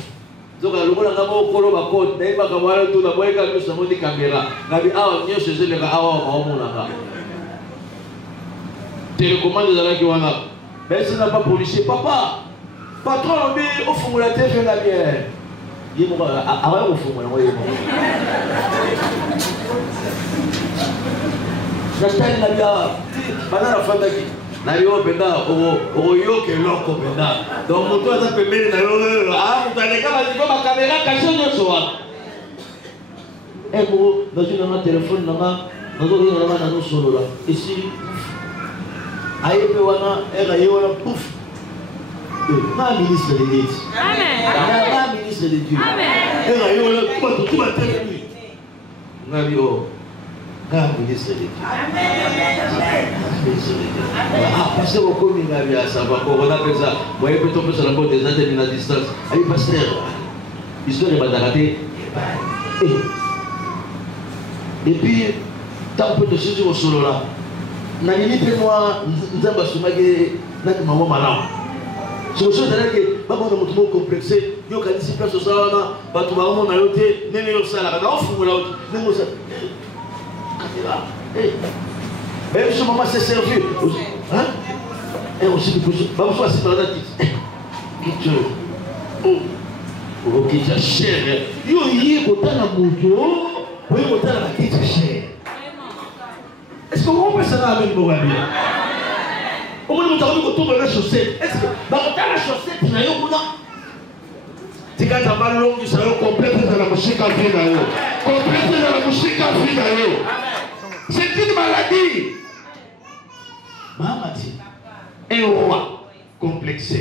Nzoka lokola ngamo kolo ba code, na iba kamara tu na boye ka miso moni caméra. Ngabi awa nyo sezele ka awa ba mona ka. Télécommande dans la qui wana. Mais c'est pas policier papa. Patron on dit au fond la tête fait la bière. Il est avant au fond moi. J'attends la bière. Pendant la fin d'acquis. Na yo benda o yo ke loko benda. Donc moto aza pembeni na yo ah utaleka baziko ba caméra caché nyoso wa. Ego dans un téléphone nanga nazo ina na nazo solo là. Ici ayepe wana era yo wana pouf. Ma ministre de Dieu. Amen. Ma ministre de Dieu. Amen. Era yo wana tout va tellement lui. Ngabi o. Ga ministre de Dieu. Amen. Ah, pasteur au commis ngabi ça va corona comme ça. Voyez peut-on peut sur la porte des antennes à distance. Allez pasteur. Histoire de badaraté. Et puis tant peu de choses au solo là. Na limite moi nzamba sumage na maman malam. So so que ba ko mutumo complexé yo ka disi place so wana ba tu ba mo na yote nene yo sala ka ofu la yote nemo sa. Eh so maman s'est servi. Hein? Et aussi ba mo so asi par la tête. Oh qui ta cher. Yo yé ko tana muto. Oui ko tana ki ta cher. Est-ce que vous pouvez savoir avec mon ami? Au moins, nous avons autour de la chaussette. Est-ce que dans la chaussette, nous avons tu as ta balle longue, tu seras complète dans la musique à vie d'ailleurs. Complète dans la musique à vie d'ailleurs. C'est une maladie. Maman dit, un roi complexé.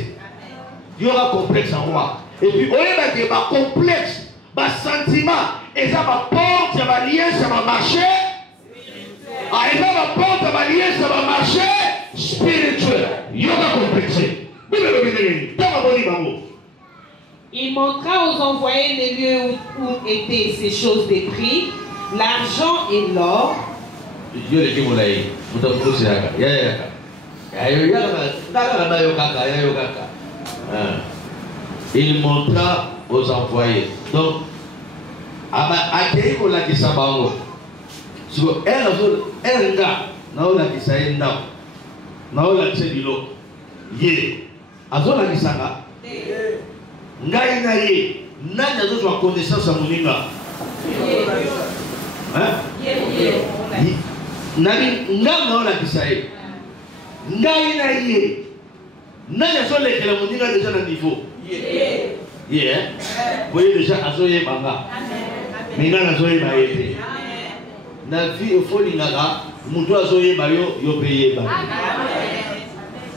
Il y aura complexe en roi. Et puis, au lieu de ma complexe, ma sentiment, et ça va porte, ça va lier, ça va marcher. Ah, et ça va porte, ça va lier, ça va marcher spirituel. Il y aura complexé. Il montra aux envoyés les lieux où étaient ces choses des prix, l'argent et l'or. Il montra aux envoyés. Donc, so elle nga naola kisaenda naola kisebilo ye azola kisanga ngai na ye nani azozwa connaissance ya moninga hein nani nga naola kisaye ngai na ye nani azolekela moninga déjà na niveau ye voyez déjà azoye banga minga azoye baete na vie il faut lingaka mutu azoyeba yo yo peye ba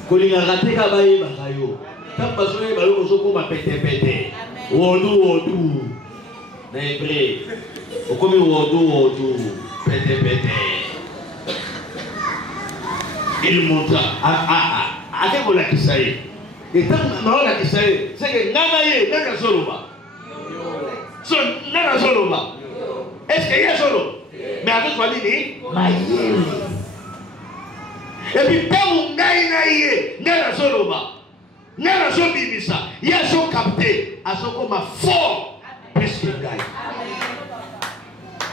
kolingaka te ka bayeba yo tamba azoyeba yo ozokoma pete pete wodu na hébreu okomi wodu pete pete il montra ake kolakisa ye etango naolakisa ye seke ngana ye nanga zoloba so nanga zoloba est-ce que ye zolo mais avec toi dit maïe et puis quand on gagne naïe n'a la zoloba n'a la zobimisa il y a son capté à son comme fort plus que gagne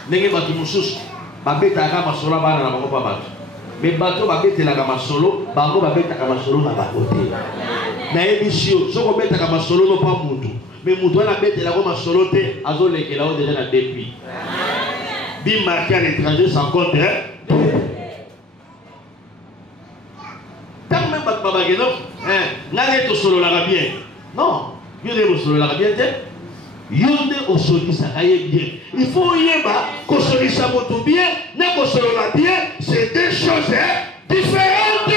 n'est pas tout moussous babeta kama solo bana na bango pa bato mais bato babeta la kama solo bango babeta kama solo na bakote na émission soko beta kama solo no pa mutu mais mutu na beta la kama solo te azoleke la déjà na depuis bi marqué à l'étranger sans compte hein tant même pas bageno hein n'allez to solo la bien non yo ne solo la bien te yonde au soli ça aille bien il faut yeba ko soli ça moto bien na ko solo la bien c'est deux choses différentes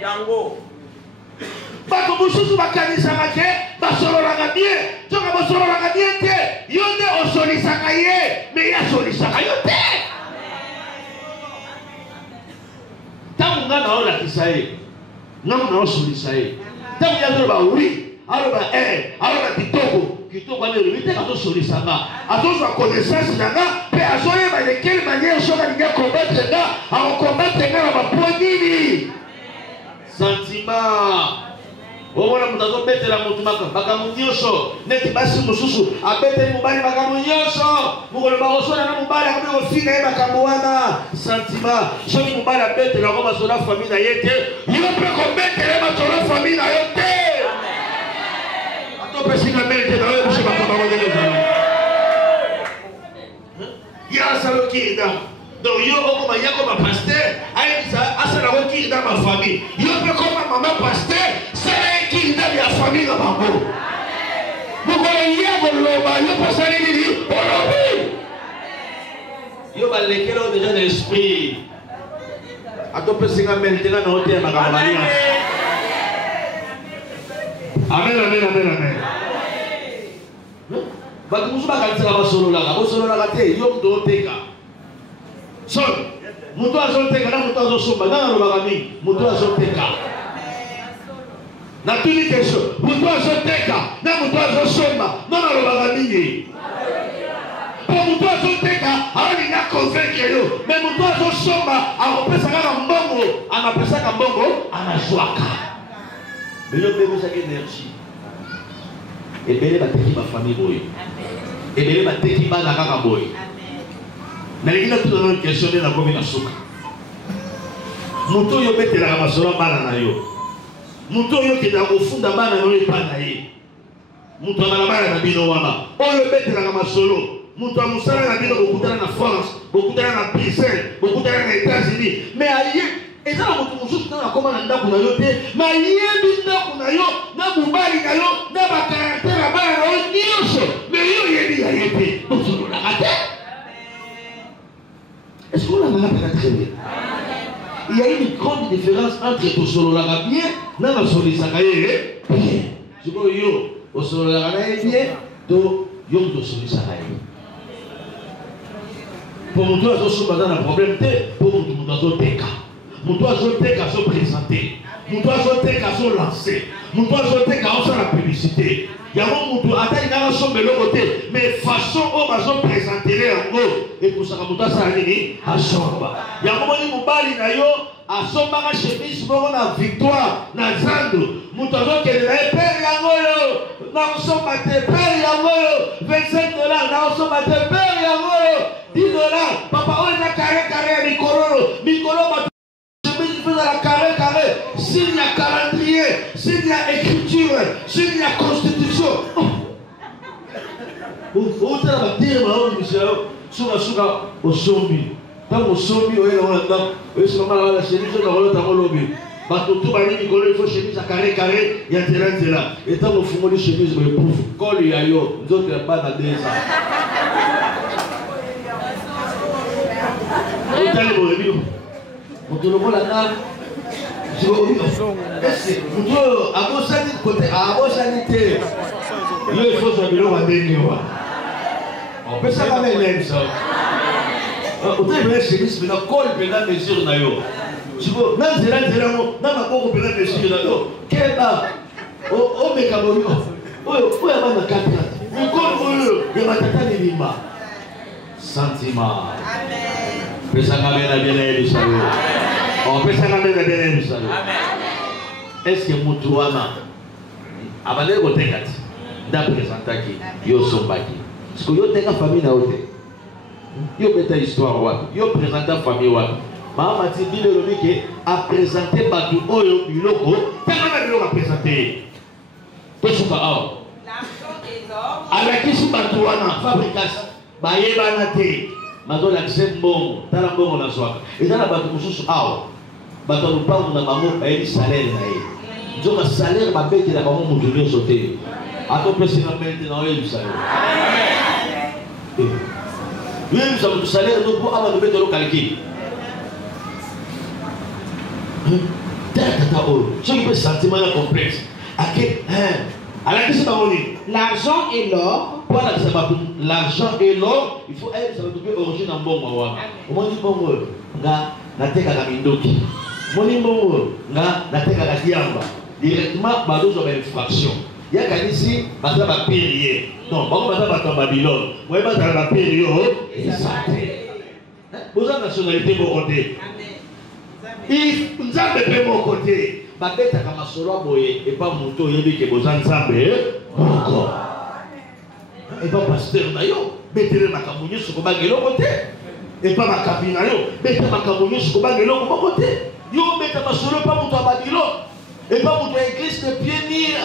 yango bato mususu bakanisa make basololaka bien soka basololaka bien te yo nde osolisaka ye me ye asolisaka yo te ntango nga naolakisa ye Non, non, sur l'Israël. Tant qu'il y a oui, alors kitoko ale limite kato soli sanga azo a connaissance nanga pe azo yeba de quelle manière so ka linga combattre nga a combattre nga na baponi sentiment omona mutu azobetela mutu makambo nyonso neti basi mosusu abeteli mobali makambo nyonso mokoloba kosona na mobali akomi kofina ye makambo wana sentiment soki mobali abetelako basola famille na ye te yo mpe kobetele basola famille na yo te atopesika mele te na yo bose makambo akozelezala ya salokirida donc yo okoma ya koma pasteur ayebisa asalako kirida ma famille yo mpe koma mama pasteur sala kirida ya famille na bango mokolo ya koloba yo pasali nini olobi yo balekela o déjà na esprit atopesika mele te nga na ote ya makambo alliance amen amen amen amen bato mosusu bakalisaka basololaka bosololaka te yo moto oteka so moto azoteka na moto azosomba nga nalobaka mingi moto azoteka natuni keso moto azoteka na moto azosomba nga nalobaka mingi po moto azoteka aolinga convaincre yo me moto azosomba akopesa kaka mbongo anapesaka mbongo anazwaka me yo mpe bosaki énergie ebele bateki bafamille boye ebele bateki bana kaka boye nalingi natuna na question nde nakomi na suka moto oyo obetelaka masolo bana na yo moto oyo okendaka kofunda bana na yo epa na ye moto amala bana na bino wana oyo obetelaka masolo moto ya mosala na bino bokutana na France bokutana na Bruxelles bokutana na États-Unis mais aye eza na moto mosusu tana akoma na ndako na yo te ma yebi ndako na yo na mobali na yo na bakaraktere ya bana na yo nyonso mais yo oyebi ya ye te osololaka te. Est-ce qu'on a très très bien? Il y a une grande différence entre le solo la bien et le solo bien. Je crois que le solo la bien et le solo pour nous tous, nous avons un problème. Pour nous, nous avons des cas. Nous avons des cas à présenter. Nous avons des cas à lancer. Nous avons des cas à la publicité. Il y a un monde qui a été côté, mais façon où ils ont présenté en haut. Et pour ça, ils ont dit à Somba. Il y a un moment où ils a Somba a chemise pour la victoire, na Zando. Nous avons dit que père Yangoyo, nous sommes à père Yangoyo, $25, nous sommes à père Yangoyo, $10. Papa, on a carré, Mikoro, dans la carré, s'il y a calendrier, s'il y a écriture, s'il y a constitution. Vous avez dit, Souka, au sombi. Tant au sombi, vous avez dit, la chemise, vous avez dit, tout il faut chemise à carré, il y a terrain là. Et tant vous fumez les chemises, vous pouvez coller les aïeux, nous autres, il n'y a pas de désert. Vous allez vous réunir. Vous la nave. Je vous dis, vous abosani côté, abosanité. Il faut se dire, on va dire, on peut ça même ça. On peut bien se dire, mais la colle pénale mesure d'ailleurs. Je vous dis, non, c'est là, non, ma colle pénale mesure d'ailleurs. Quel bas, oh, mais comme vous, oh, il y a pas de carte. Mais comme il y a pas de minima. Sentiment. Mais ça m'a bien aimé, ça. On peut s'amener à bien ça. Est-ce que Moutouana a valé au Tegat d'aprésenter qui yo sombaki? Parce que yo tenga famille na ote. Yo beta histoire wa. Yo présenter famille wa. Maman ti dit le que a présenter batu oyo biloko, tellement biloko a présenter. Tosuka aw. L'argent et l'or. Avec qui sou batu wana fabrication. Ba yeba na te. Mazo la sembo, tala bongo na swaka. Et dans la batu mususu aw. Bato lupango na bango ayi salaire na ye. Nzoka salaire ba bete la bango mutu nyo sote. Ato pesi na mente na oye salaire. Oui, nous avons salaire donc pour avoir de bete lo calcul. Tata o, ce qui peut sentiment complexe. L'argent et l'or. L'argent et l'or, il faut être ça va trouver origine en bon moment. Au moins du bon nga na teka ka mindoki. Monimo, na teka la diamba. Directement, bados ont une infraction. Il y a qu'à ici, basa va périer. Non, basa va tomber Babylone. Moi, basa va périer. Et ça. Vous avez nationalité de mon côté. Vous avez fait mon côté. Babeta kama solo boye et pas moto yebi ke bozan zambe. Encore. Et pas pasteur d'ailleurs. Betele makamunyo soko bagelo côté. Et pas ma cabine yo. Betele makamunyo soko bagelo côté. Yo beta masolo pas moto à Babylone. Et pas moto à église de pieds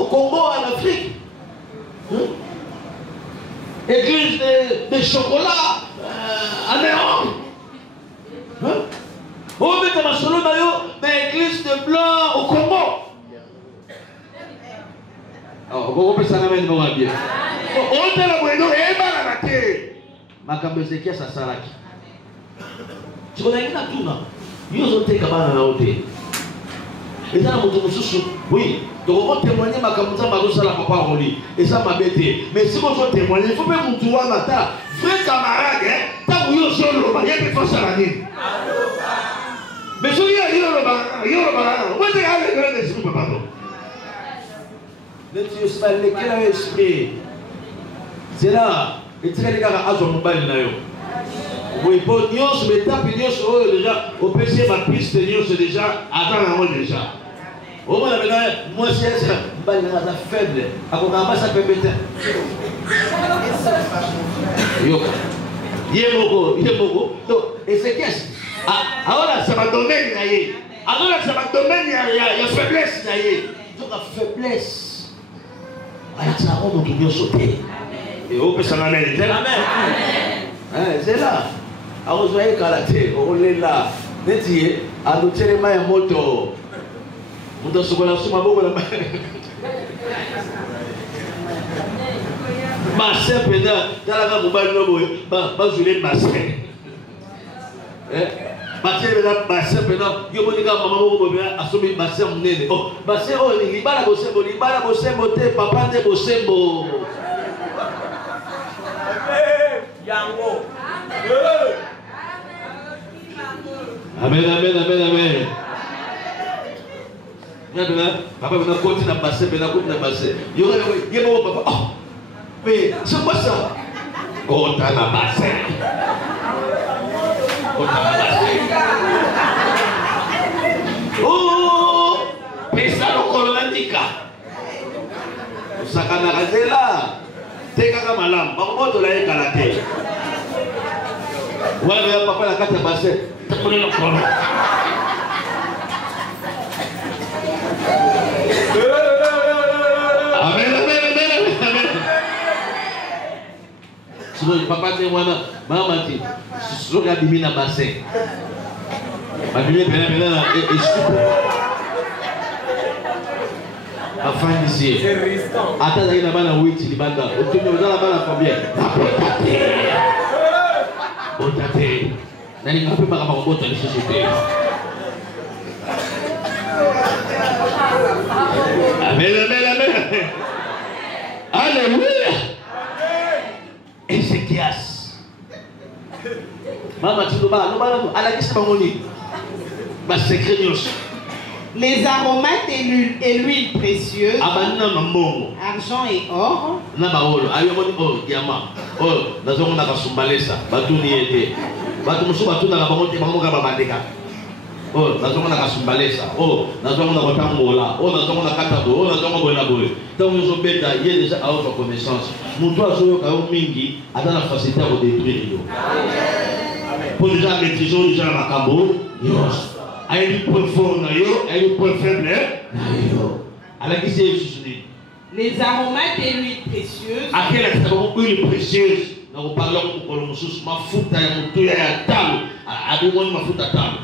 au Congo en Afrique. Église de chocolat en Europe. Oh, mais ma solo mais église de blanc au Congo. Oh, vous pouvez s'en amener bien. On t'a la bonne et ma raté. Ma caméra qui a sa salaki. Tu connais une atuna. Ils ont été capables de la hauteur. Et ça, oui. Donc, on témoigne ma caméra, ma rosa la papa roli. Et ça m'a bêté. Mais si vous témoignez, il faut même vous trouver matin. Frère camarade, t'as voulu au sol, il y a des forces à la ligne. Mais je dis à Yoruba, où est-ce que vous avez le Dieu se mêle, quel est l'esprit? C'est là, et tu as les gars à son mobile. Oui, pour Dieu, mais tape Dieu sur déjà, au PC, ma piste Dieu, c'est déjà, attends moi déjà. Au moins, moi, c'est ça, je suis faible. À quoi on va ça peut péter? Et c'est qu'est-ce? Alors là, ça va donner une alors là, ça va donner une faiblesse. Donc la faiblesse. Voilà, ça va nous bien sauter. Et on peut s'en amener. C'est là. Alors vous voyez qu'à la tête, on est là. Nétier, à nous tirer ma moto. On doit se voir sur ma boue. Ma sœur, dans la gamme, je vais ma sœur. Basé basé pendant yo monika mama moko bobia asomi basé munene oh basé oh libala bosembo te papa te bosembo yango amen amen amen amen yabela papa bena koti na basé bena koti na basé yo yebo papa oh mais c'est quoi ça oh ta na basé oh, pesa lokolandika. Sakana kazela, teka kama malam, bakomoto la ekalate. Wala ya papa la kata base, takole lokolo. Amen, amen, amen, amen. Sinon papa te wana, mama ti. Soka bimina bassin. Ma bimina pena et soupe. Afin d'ici. Attends, il y a une 8 il banda. Au tourne dans la balle combien? Otate. Nani ngapi mpaka makoboto ni société. Amen, amen, amen. Alléluia. Ézéchias. Maman, tu dois aller les aromates et l'huile précieuse, argent et or, oh, nazomona kasumbalesa. Oh, nazomona kotambola. Oh, nazomona katabo. Oh, nazomona bonaboy. Donc nous sommes déjà à votre connaissance. Nous doit jouer au mingi à la facilité à détruire. Pour déjà maîtriser déjà la macabo. Yes. À un point fort nayo, à un point faible nayo. À la qui c'est les aromates et l'huile précieuse. À quelle huile précieuse? Nous parlons pour le monsieur mafuta ya mutu ya talo. À deux mois mafuta talo.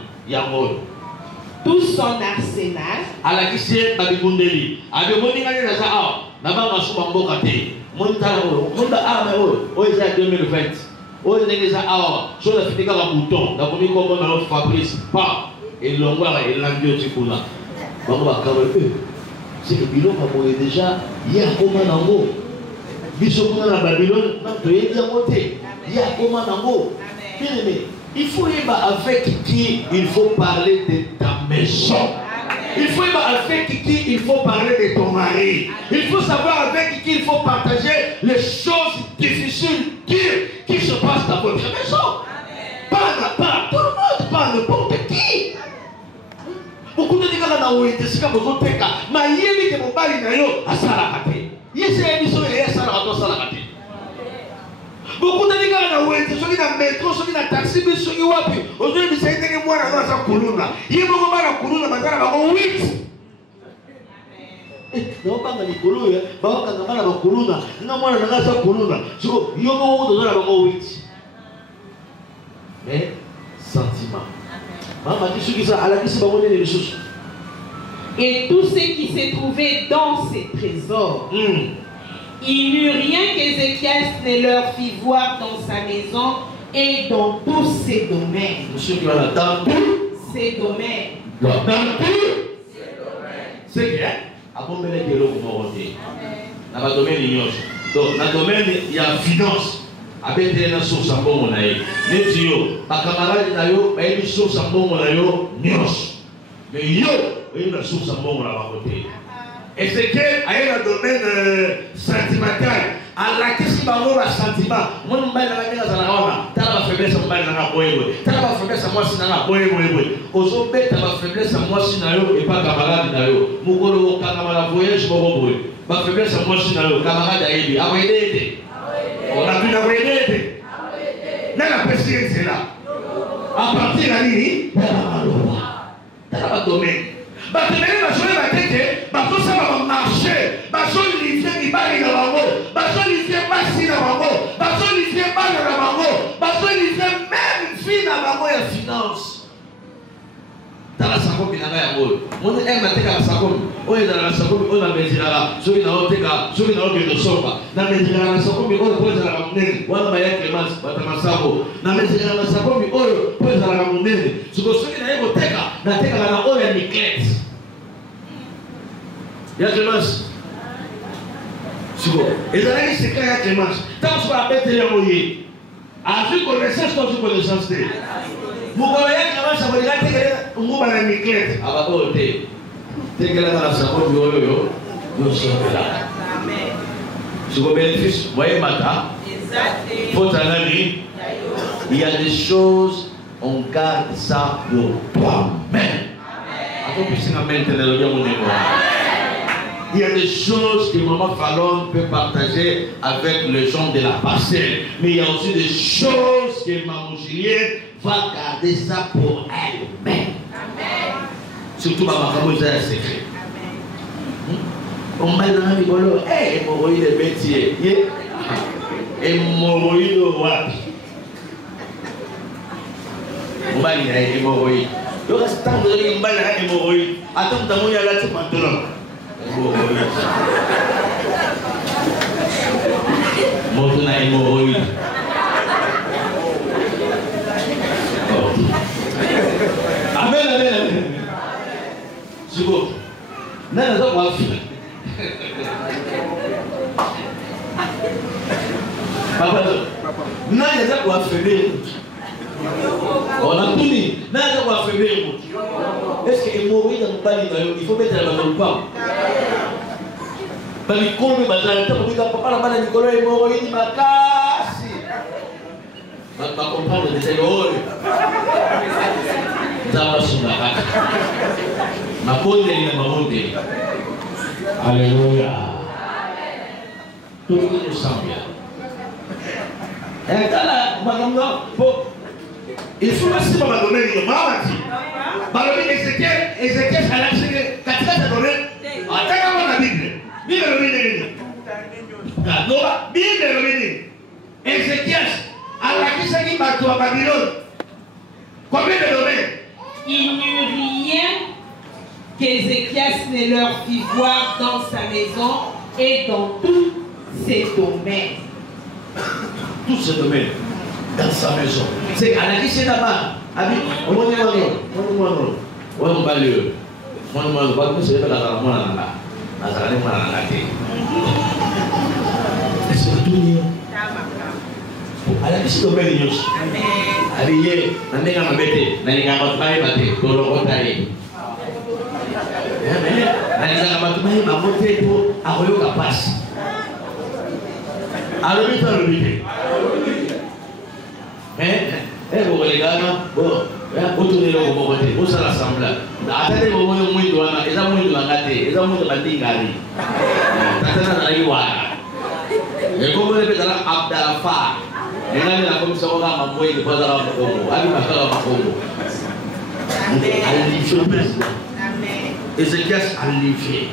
Tout son arsenal. À la qui babibundeli. À deux mois n'importe quoi ça. N'aba masuba mboka te. Montalo. Monda arme o. O est 2020. O est déjà awa. Sur la fitika la bouton. La première combo na l'autre Fabrice. Pas. Et l'ongwa et l'andio tikuna. Bamba kawe. C'est que Bilon a déjà hier comment nango. Bisokuna na Babylone. Non tu es bien monté. Hier comment nango. Bien aimé. Il faut y avoir avec qui il faut parler de ta maison. Il faut avec qui il faut parler de ton mari. Il faut savoir avec qui il faut partager les choses difficiles, dures qui se passent dans votre maison. Pas tout le monde, pas n'importe qui. Beaucoup de gens dans le c'est comme vous êtes mais il y a des mobali na yo asalakate. Yese émission est asalakate. Beaucoup de gens dans le ceux qui dans métro, ceux qui dans taxi, ceux qui wapi. Aujourd'hui c'est que moi na za kuluna. Yé mo ba na kuluna bazala ba 8. Na ba na likolo ya, ba ka na mala ba kuluna. Na mwana na za kuluna. So yo mo do za ba 8. Mais sentiment. Et tout ce qui s'est trouvé dans ces trésors, il n'y eut rien qu'Ézéchias ne leur fit voir dans sa maison et dans tous ses domaines. Dans tous ces domaines. Dans tous c'est bien. Avant de mettre l'eau pour monter. Dans le domaine donc dans le domaine il y a finance. Avec des sources à bon monaï. Netio, ma camarade nayo, mais une source à bon monaïo, nios. Mais yo, une source à bon monaï. Et c'est qu'elle a un domaine sentimental. À la question de la sentiment, moi, je vais dire à la t'as ma faiblesse à moi, t'as ma faiblesse à moi, si n'a pas aujourd'hui, t'as ma faiblesse à moi, si n'a et pas camarade nayo. Moukolo, camarade voyage, ma faiblesse à moi, si n'a camarade aïe, à on a vu la vérité. Dans la présidence c'est là. À partir de la nuit, dans la domaine. Bah, tu mets ma journée, ma tête, bah, tout ça va marcher. Bah, je lui fais des balles dans la main. Bah, je lui fais passer dans la main. Bah, je lui fais balle dans la main. Bah, je lui fais même fille dans la main et finance. Dans la sacoche, il y a un mot. On est un matin à la sacoche. On est dans la sacoche, on a mis là. Ceux qui n'ont pas, ceux qui n'ont pas de sofa. Dans la sacoche, on pose la ramener. On a mis Clémence, Batamasabo. Dans la sacoche, on pose la ramener. Ceux qui n'ont pas de la tête, on a mis clés. Il y a Clémence. Et dans la secret, il y a Clémence. Tant que tu vas mettre les moyens. Avec connaissance, quand tu connaissance. Mukoya kama sabali gati nguba na miklet abakote tegela na sabali yo yo sokela amen suko bénéfice voyez mata faut analyser il y a des choses on garde ça pour toi-même amen il y a des choses que maman Fallon peut partager avec les gens de la parcelle mais il y a aussi des choses que maman Julienne va garder ça pour elle-même. Surtout ma maman, c'est un secret. On m'a dit, hey, hémorroïde est métier. Hémorroïde au wapi. On m'a dit, hémorroïde. Le restant de l'hémorroïde, hémorroïde. Attends, t'as mon yala, tu m'as donné. Hémorroïde. Mon hémorroïde. Amen, amen, amen. C'est bon. Non, non, non, papa, non, il y a quoi faire. On a tout dit. Non, il y a quoi faire. Est-ce que mourir dans le palais, il faut mettre la main dans le pain. Parce que comme papa, la main de Nicolas est mort, il m'a cassé. Je vais comprendre les détails. Alléluia. Tout le monde sent bien. Il faut aussi pas donner le mamati. Balobi Ézéchiel a lâché katika ta domaine. Ataka mon Bible. Bible le Bible. Nova Bible le Bible. Ézéchiel a lâché qui bateau à Babylone. Combien de domaines? Il n'y eut rien qu'Ézéchias ne leur fit voir dans sa maison et dans tous ses domaines. Tous ces domaines dans sa maison. C'est à la lycée d'Amar. On va dire, on va dire, à la lycée domaine. Habillé, n'amenez pas ma bête, n'amenez pas ma bête, pour le retailler. nalizaka bato baye bango te mpo akoyoka pasi alobi te alobi te bokolekana bon otunela okoboko te osala sembla ata te bomoyo mwindo wana eza mwindo nanga te eza mwindo bandingari tatana nazalaki wana ekomole mpe ezala abdalafar engani nakomisako kaka mamweli po azaka makongo abimakaka makongo alifie président Ézéchias alifie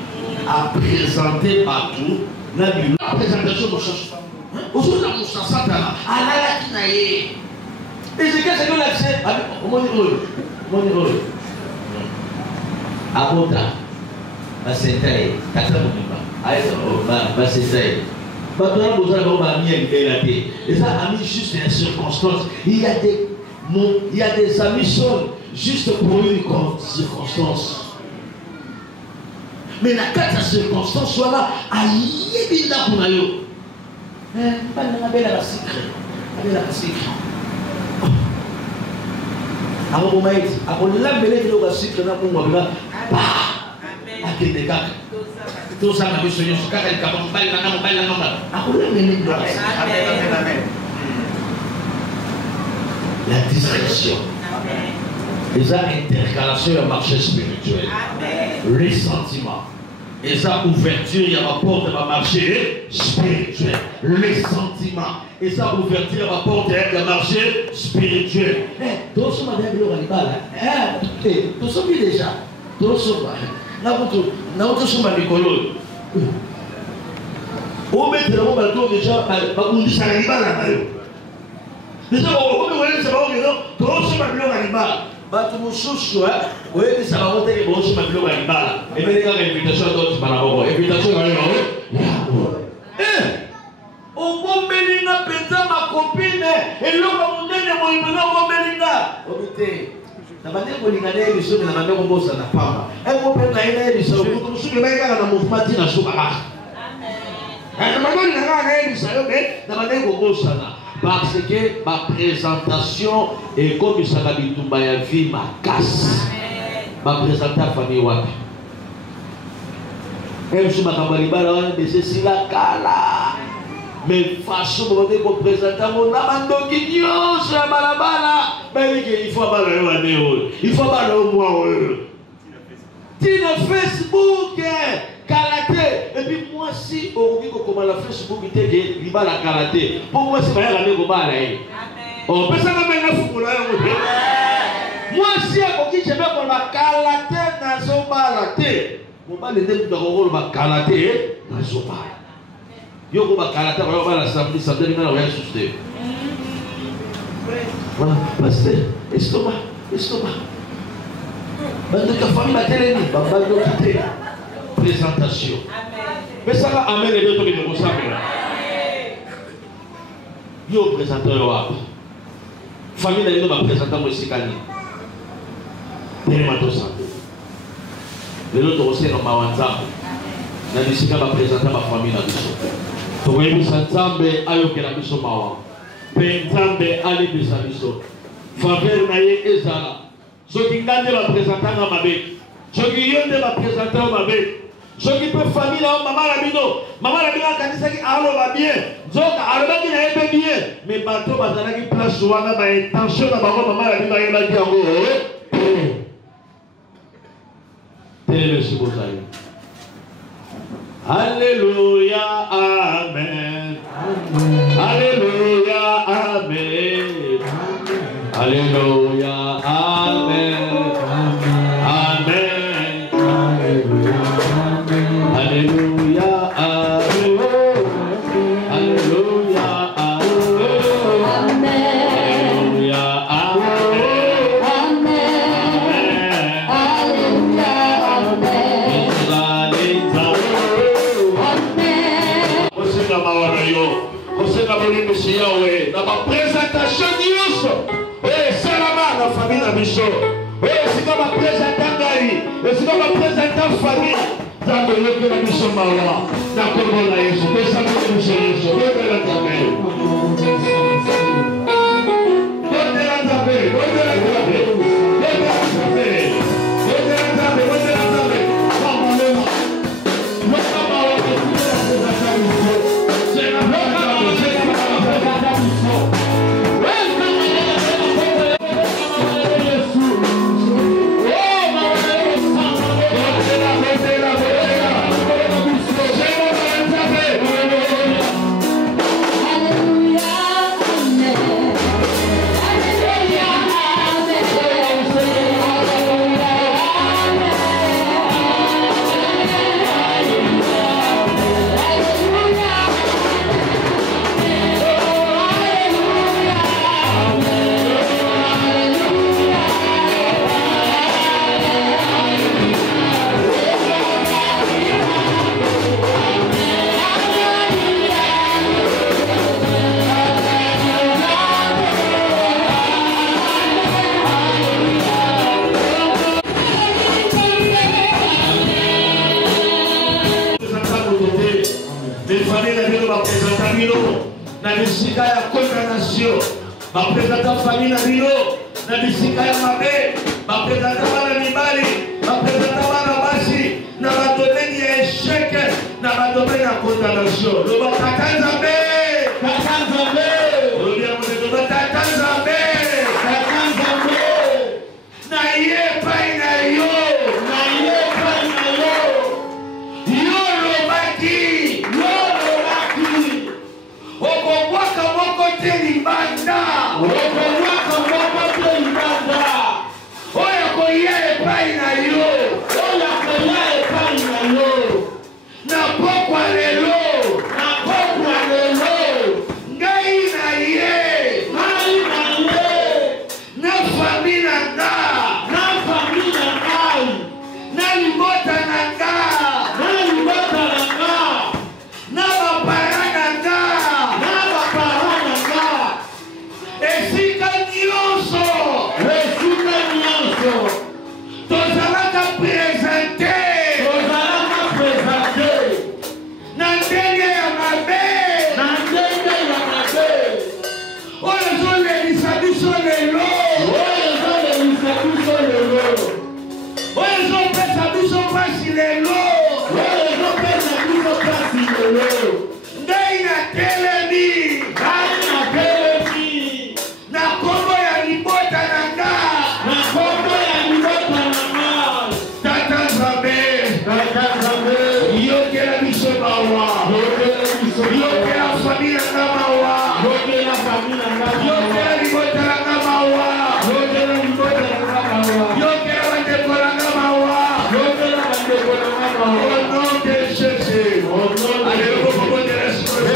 a présenté partout na bilo la présentation mosusu ozoza mosasatala alalaki na ye Ézéchias ekolakise omoni oyo abota basenta ye kata mobimba basenta ye bato wana bozala bango bami ya libela te eza ami juste une circonstance il y a des amis seuls juste pour une circonstance mais la kati ya circonstance wana ayebi ndako na yo bali nanga abelaka secret akoboma ete akolambela biloko ya secret na mungu abela akende kaka tozanga biso nyonso kaka likambo mobali nanga akolambela biloko ya secret. La discrétion. Les intercalations et le marché spirituel. Les sentiments. Et ça, ouverture, il y a ma porte, ma marché spirituel. Les sentiments. Et ça, ouverture, il y a ma porte, il y a marché spirituel. Tout ça, madame, il y a tout ça, déjà. Tout ça, tout ça, on met le bateau déjà, on dit ça, il va là-bas. Déjà, on va ça va tout ça, bato mosusu oyebisa bango teke bosoma biloko ya libala ebele kaka invitation atotima na boko invitation obombelinga mpenza makopine eloko monene moyimena obombelinga obi te na bandeko kolinga nayebiso na bandeko bosana pamba mpe na ye nayebisa okutu mosusu ebai kaka na mouvement ntina suka kaka na bandolinga kaka nayebisa yo me na bandeko bosana. Parce que ma présentation est comme ça va bitumba ya vie ma casse. Ma présentation à famille wapi. Même si ma camarade là mais c'est la kala. Mais façon de me présenter mon amando qui nyonso ya balabala. Mais il faut pas le wane. Il faut pas le moi. Tina Facebook karaté et puis moi si au comme la Facebook était que il va la karaté pour moi c'est pas la même combat là on peut ça même na fuko là moi si à qui je vais pour la karaté na zoba la té mon ba le ndé ko ba karaté na zoba yo ko ba karaté ba la samedi na ya susté voilà pasteur estomac bande ka famille ba télé ni ba do kité présentation. Mais ça va amener les deux de ressemble. Yo présentateur wa. Famille na yo ba présenter mo sikani. Nene mato santé. Les autres aussi no mawanza. Na bisika ba présenter ma famille na biso. To webi santambe ayo kela biso mawa. Pe ntambe ali bisa biso. Faveur na ye ezala. Soki ngande ba présenter na mabe. Soki yonde ba présenter na mabe. Je qui peux famille là maman la bino kanisa ki alo ba bien zoka alo ba ki na ebe bien mais bato bazala ki place wana ba intention na bango maman la bino ba ki yango tele si bozali alléluia amen alléluia amen alléluia amen Alléluia, Alléluia, Alléluia, présentation nyonso esalama na famille na biso esika bapresenta ngai esika bapresenta famille nzambe oyokela biso mawa na kombo na yesu pesaka biso yesu oyokela nzambe oyokela nzambe oyokela nzambe oyokela nzambe oyokela nzambe oyokela nzambe na bisika ya condamnation. Baprésenta famille na bino na bisika ya mabe. Baprésenta bana mibali, baprésenta bana basi na badomaine ya échec, na badomaine ya condamnation. Loba Tata Nzambe, Tata Nzambe. Loba Tata Nzambe, Tata Nzambe. Na ye pai na yo, na ye pai na yo. Yo lobaki, yo lobaki. Okobwaka moko te libanda, okobwaka moko te libanda. Oya koya epai na yo, oya koya epai na yo. Na pokwa lelo, na pokwa lelo. Ngai na ye, ngai na ye. Na famille na nga, na famille na ngai. Na libota na nga, na libota na nga. Na bapara na nga, na bapara na nga. Esika nyonso, esika nyonso. Tozalaka présente, tozalaka présente. Na ndenge ya mabe, na ndenge ya mabe. Oyo ezolelisa biso lelo, oyo ezolelisa biso lelo. Oyo ezopesa biso pasi lelo, oyo ezopesa biso pasi lelo. Ngai natelemi, ngai natelemi. Na kombo ya libota na nga, na kombo ya libota na nga. Tata Nzambe, Tata Nzambe. Yokela biso mawa, yokela biso mawa. Yokela famille na nga mawa, yokela famille na nga mawa. Yokela libota na nga mawa, yokela libota na nga mawa. Yokela bandeko na nga mawa, yokela bandeko na nga mawa. Au nom de Jésus, au nom de Jésus. Allez, au de l'Esprit.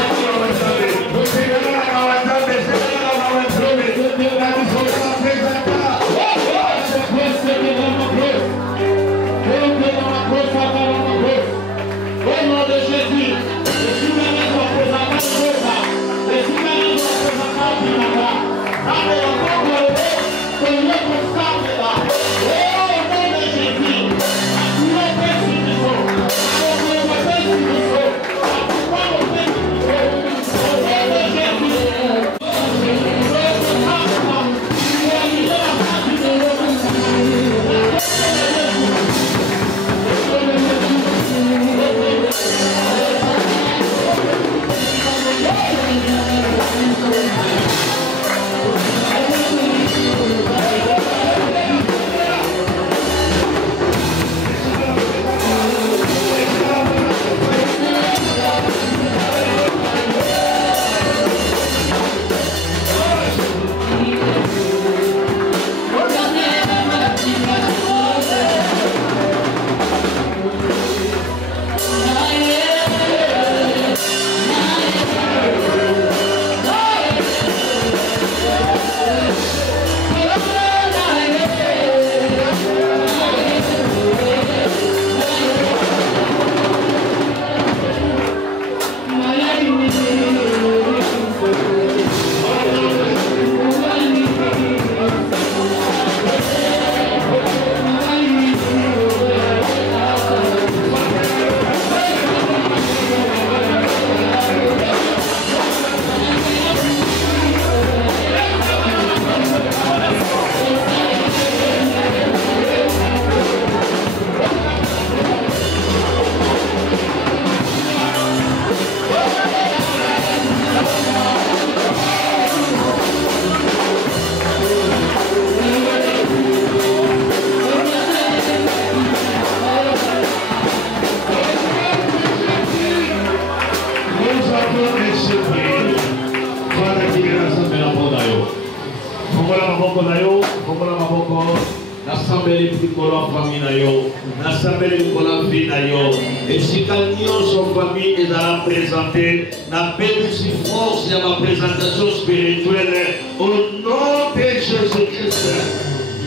Nasambeli pikolo famille na yo, nasambeli pikolo vie na yo. Et si quelqu'un son famille est à présenter, n'a pas de force à ma présentation spirituelle au nom de Jésus-Christ.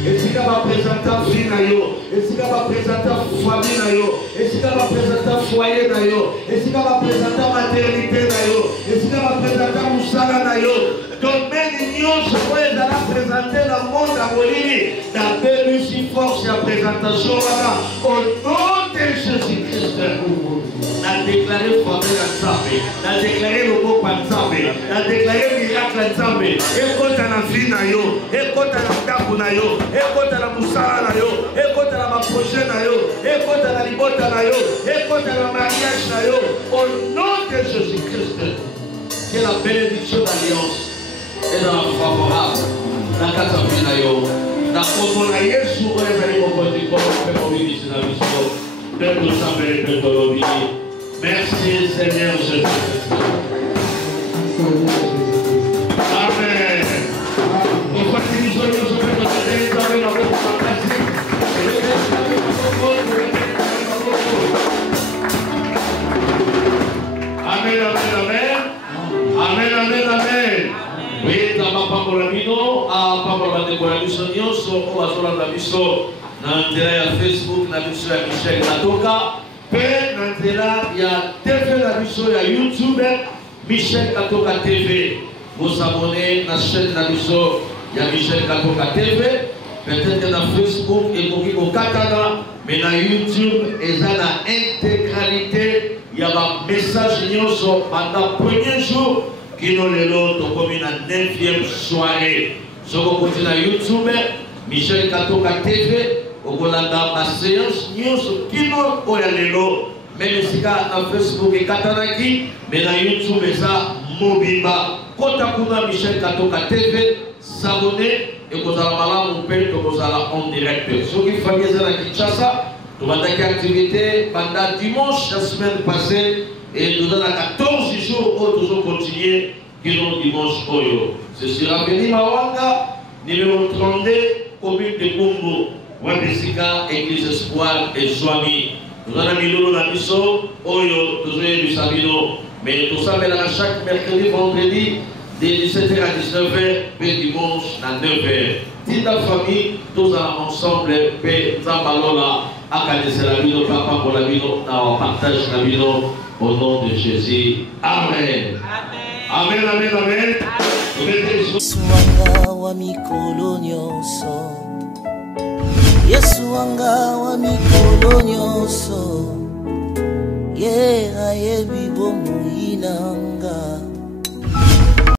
Et si va présenter vie na yo, et si va présenter famille na yo, et si va présenter foyer na yo, et si va présenter maternité na yo, et si va présenter musala na yo. Domaine nyonso oyo ezala présenter le monde à molili napesi force ya présentation wana au nom de Jésus-Christ. déclaré faveur à Nzambe, na déclaré loboko à Nzambe, na déclaré miracle à Nzambe. Ekota na vie na yo, ekota na ndako na yo, ekota na musala na yo, ekota na projet na yo, ekota na libota na yo, ekota na mariage na yo. Au nom de Jésus-Christ, que la bénédiction d'alliance est dans la favorable. Na kata vie na yo, na komo na Yesu oyo ezali mokonzi komo mpe mobimisi na biso. Merci Seigneur Jésus. Amen. Amen, amen, amen. Amen, amen, amen. Oui, dans ma parole à Mino, à parole à décoration, on va sur la mission. Nantela ya Facebook na biso ya Michel Katoka pe nantela ya TV na biso ya YouTube Michel Katoka TV. Vous abonnez na chaîne na biso ya Michel Katoka TV. Peut-être na Facebook et pour katana mais na YouTube eza na intégralité ya ba message nyonso pendant premier jour kino lelo to komi na 9e soirée. Soko côté na YouTube Michel Katoka TV. Au Golanda, ma séance, nous sommes qui nous oyalelo, même si à Facebook et Katanaki, mais dans YouTube et ça, Mobimba, Kotakuna Michel Katoka TV, s'abonner et vous allez malade mon père, vous allez en direct. Ceux qui font bien à Kinshasa, nous avons des activités pendant dimanche, la semaine passée, et nous avons 14 jours où nous allons continuer, qui nous dimanche Oyo. Ce sera Béni Mawanga, numéro 32, commune de Congo. Wabesika, Église Espoir et Swami. Nous avons mis l'eau dans la mission, Oyo, toujours du Sabino. Mais tout ça, chaque mercredi, vendredi, de 17h à 19h, et dimanche à 9h. Toute la famille, tous ensemble, et Zambalola, à Kadesé la vie, papa pour la vie, on partage la vie au nom de Jésus. Amen. Amen, amen, amen. Yesu wanga wa mikolo nyonso ye ayebi bomo ina